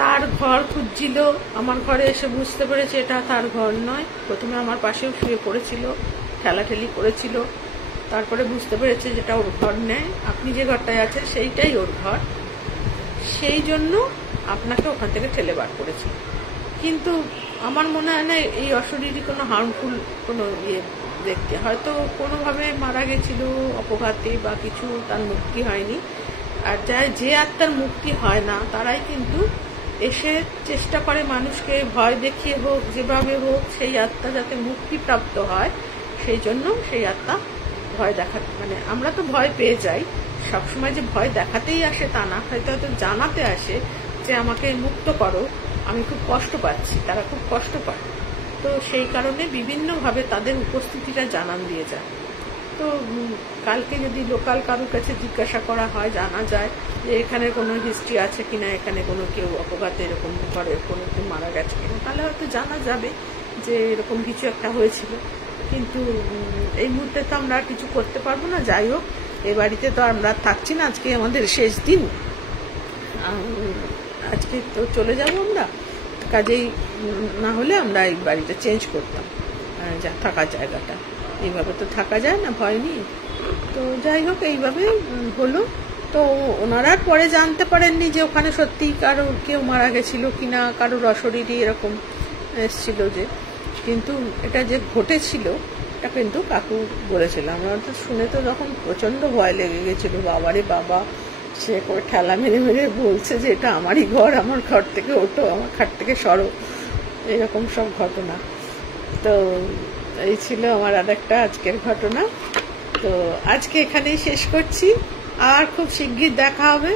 তার ঘর খুঁজছিল, আমার ঘরে এসে বুঝতে পেরেছে এটা তার ঘর নয়। প্রথমে আমার পাশেও শুয়ে পড়েছিল, ঠেলাঠেলি করেছিল, তারপরে বুঝতে পেরেছে যেটা ওর ঘর নেয়, আপনি যে ঘরটায় আছেন সেইটাই ওর ঘর, সেই জন্য আপনাকে ওখান থেকে ঠেলে বার করেছে। কিন্তু আমার মনে হয় না এই অশরীরী কোনো হার্মফুল কোনো ব্যক্তি, হয়তো কোনোভাবে মারা গেছিল অপঘাতে বা কিছু, তার মুক্তি হয়নি। আর যে আত্মার মুক্তি হয় না তারাই কিন্তু এসে চেষ্টা করে মানুষকে ভয় দেখিয়ে হোক, যেভাবে হোক, সেই আত্মা যাতে মুক্তিপ্রাপ্ত হয়, সেই জন্য সেই আত্মা ভয় দেখাতে, মানে আমরা তো ভয় পেয়ে যাই, সবসময় যে ভয় দেখাতেই আসে তা না, হয়তো জানাতে আসে যে আমাকে মুক্ত করো, আমি খুব কষ্ট পাচ্ছি, তারা খুব কষ্ট পায়। তো সেই কারণে বিভিন্নভাবে তাদের উপস্থিতিটা জানান দিয়ে যায়। তো কালকে যদি লোকাল কারোর কাছে জিজ্ঞাসা করা হয়, জানা যায় যে এখানে কোনো হিস্ট্রি আছে কিনা, এখানে কোনো কেউ অপঘাতে এরকম ঘরে কোনো কেউ মারা গেছে কিনা, তাহলে হয়তো জানা যাবে যে এরকম কিছু একটা হয়েছিল। কিন্তু এই মুহূর্তে তো আমরা কিছু করতে পারবো না। যাই হোক, এই বাড়িতে তো আমরা থাকছি না, আজকে আমাদের শেষ দিন, আজকে তো চলে যাব আমরা। কাজেই না হলে আমরা এই বাড়িটা চেঞ্জ করতাম, যা থাকার জায়গাটা। এইভাবে তো থাকা যায় না, ভয় নেই। তো যাই হোক, এইভাবে হলো। তো ওনারা পরে জানতে পারেননি যে ওখানে সত্যি কারো কেউ মারা গেছিল কিনা, কারোর অশরীরী এরকম এসছিল যে। কিন্তু এটা যে ঘটেছিল এটা কিন্তু কাকু বলেছিল। আমরা তো শুনে তো যখন প্রচন্ড ভয় লেগে গেছিল, বাবারে বাবা, সে করে ঠেলা মেরে মেরে বলছে যে এটা আমারই ঘর, আমার ঘর থেকে ওঠো, আমার খাট থেকে সরো, এরকম সব ঘটনা। তো এই ছিল আমার আর একটা আজকের ঘটনা। তো আজকে এখানেই শেষ করছি, আর খুব শিগগির দেখা হবে।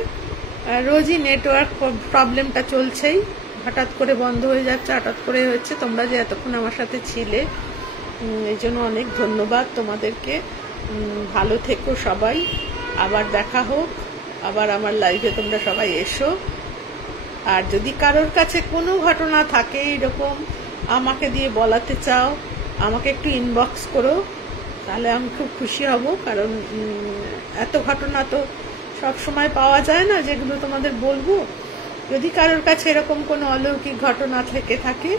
রোজই নেটওয়ার্ক প্রবলেমটা চলছেই, হঠাৎ করে বন্ধ হয়ে যাচ্ছে, হঠাৎ করে হচ্ছে। তোমরা যে এতক্ষণ আমার সাথে ছিলে, এই জন্য অনেক ধন্যবাদ তোমাদেরকে। ভালো থেকো সবাই, আবার দেখা হোক, আবার আমার লাইভে তোমরা সবাই এসো। আর যদি কারোর কাছে কোনো ঘটনা থাকে এরকম আমাকে দিয়ে বলাতে চাও, আমাকে একটু ইনবক্স করো, তাহলে আমি খুব খুশি হব। কারণ এত ঘটনা তো সব সময় পাওয়া যায় না যেগুলো তোমাদের বলবো। যদি কারোর কাছে এরকম কোনো অলৌকিক ঘটনা থেকে থাকে,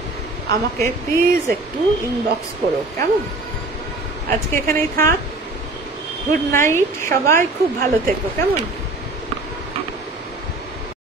আমাকে প্লিজ একটু ইনবক্স করো, কেমন? আজকে এখানেই থাক। গুড নাইট, সবাই খুব ভালো থেকো, কেমন?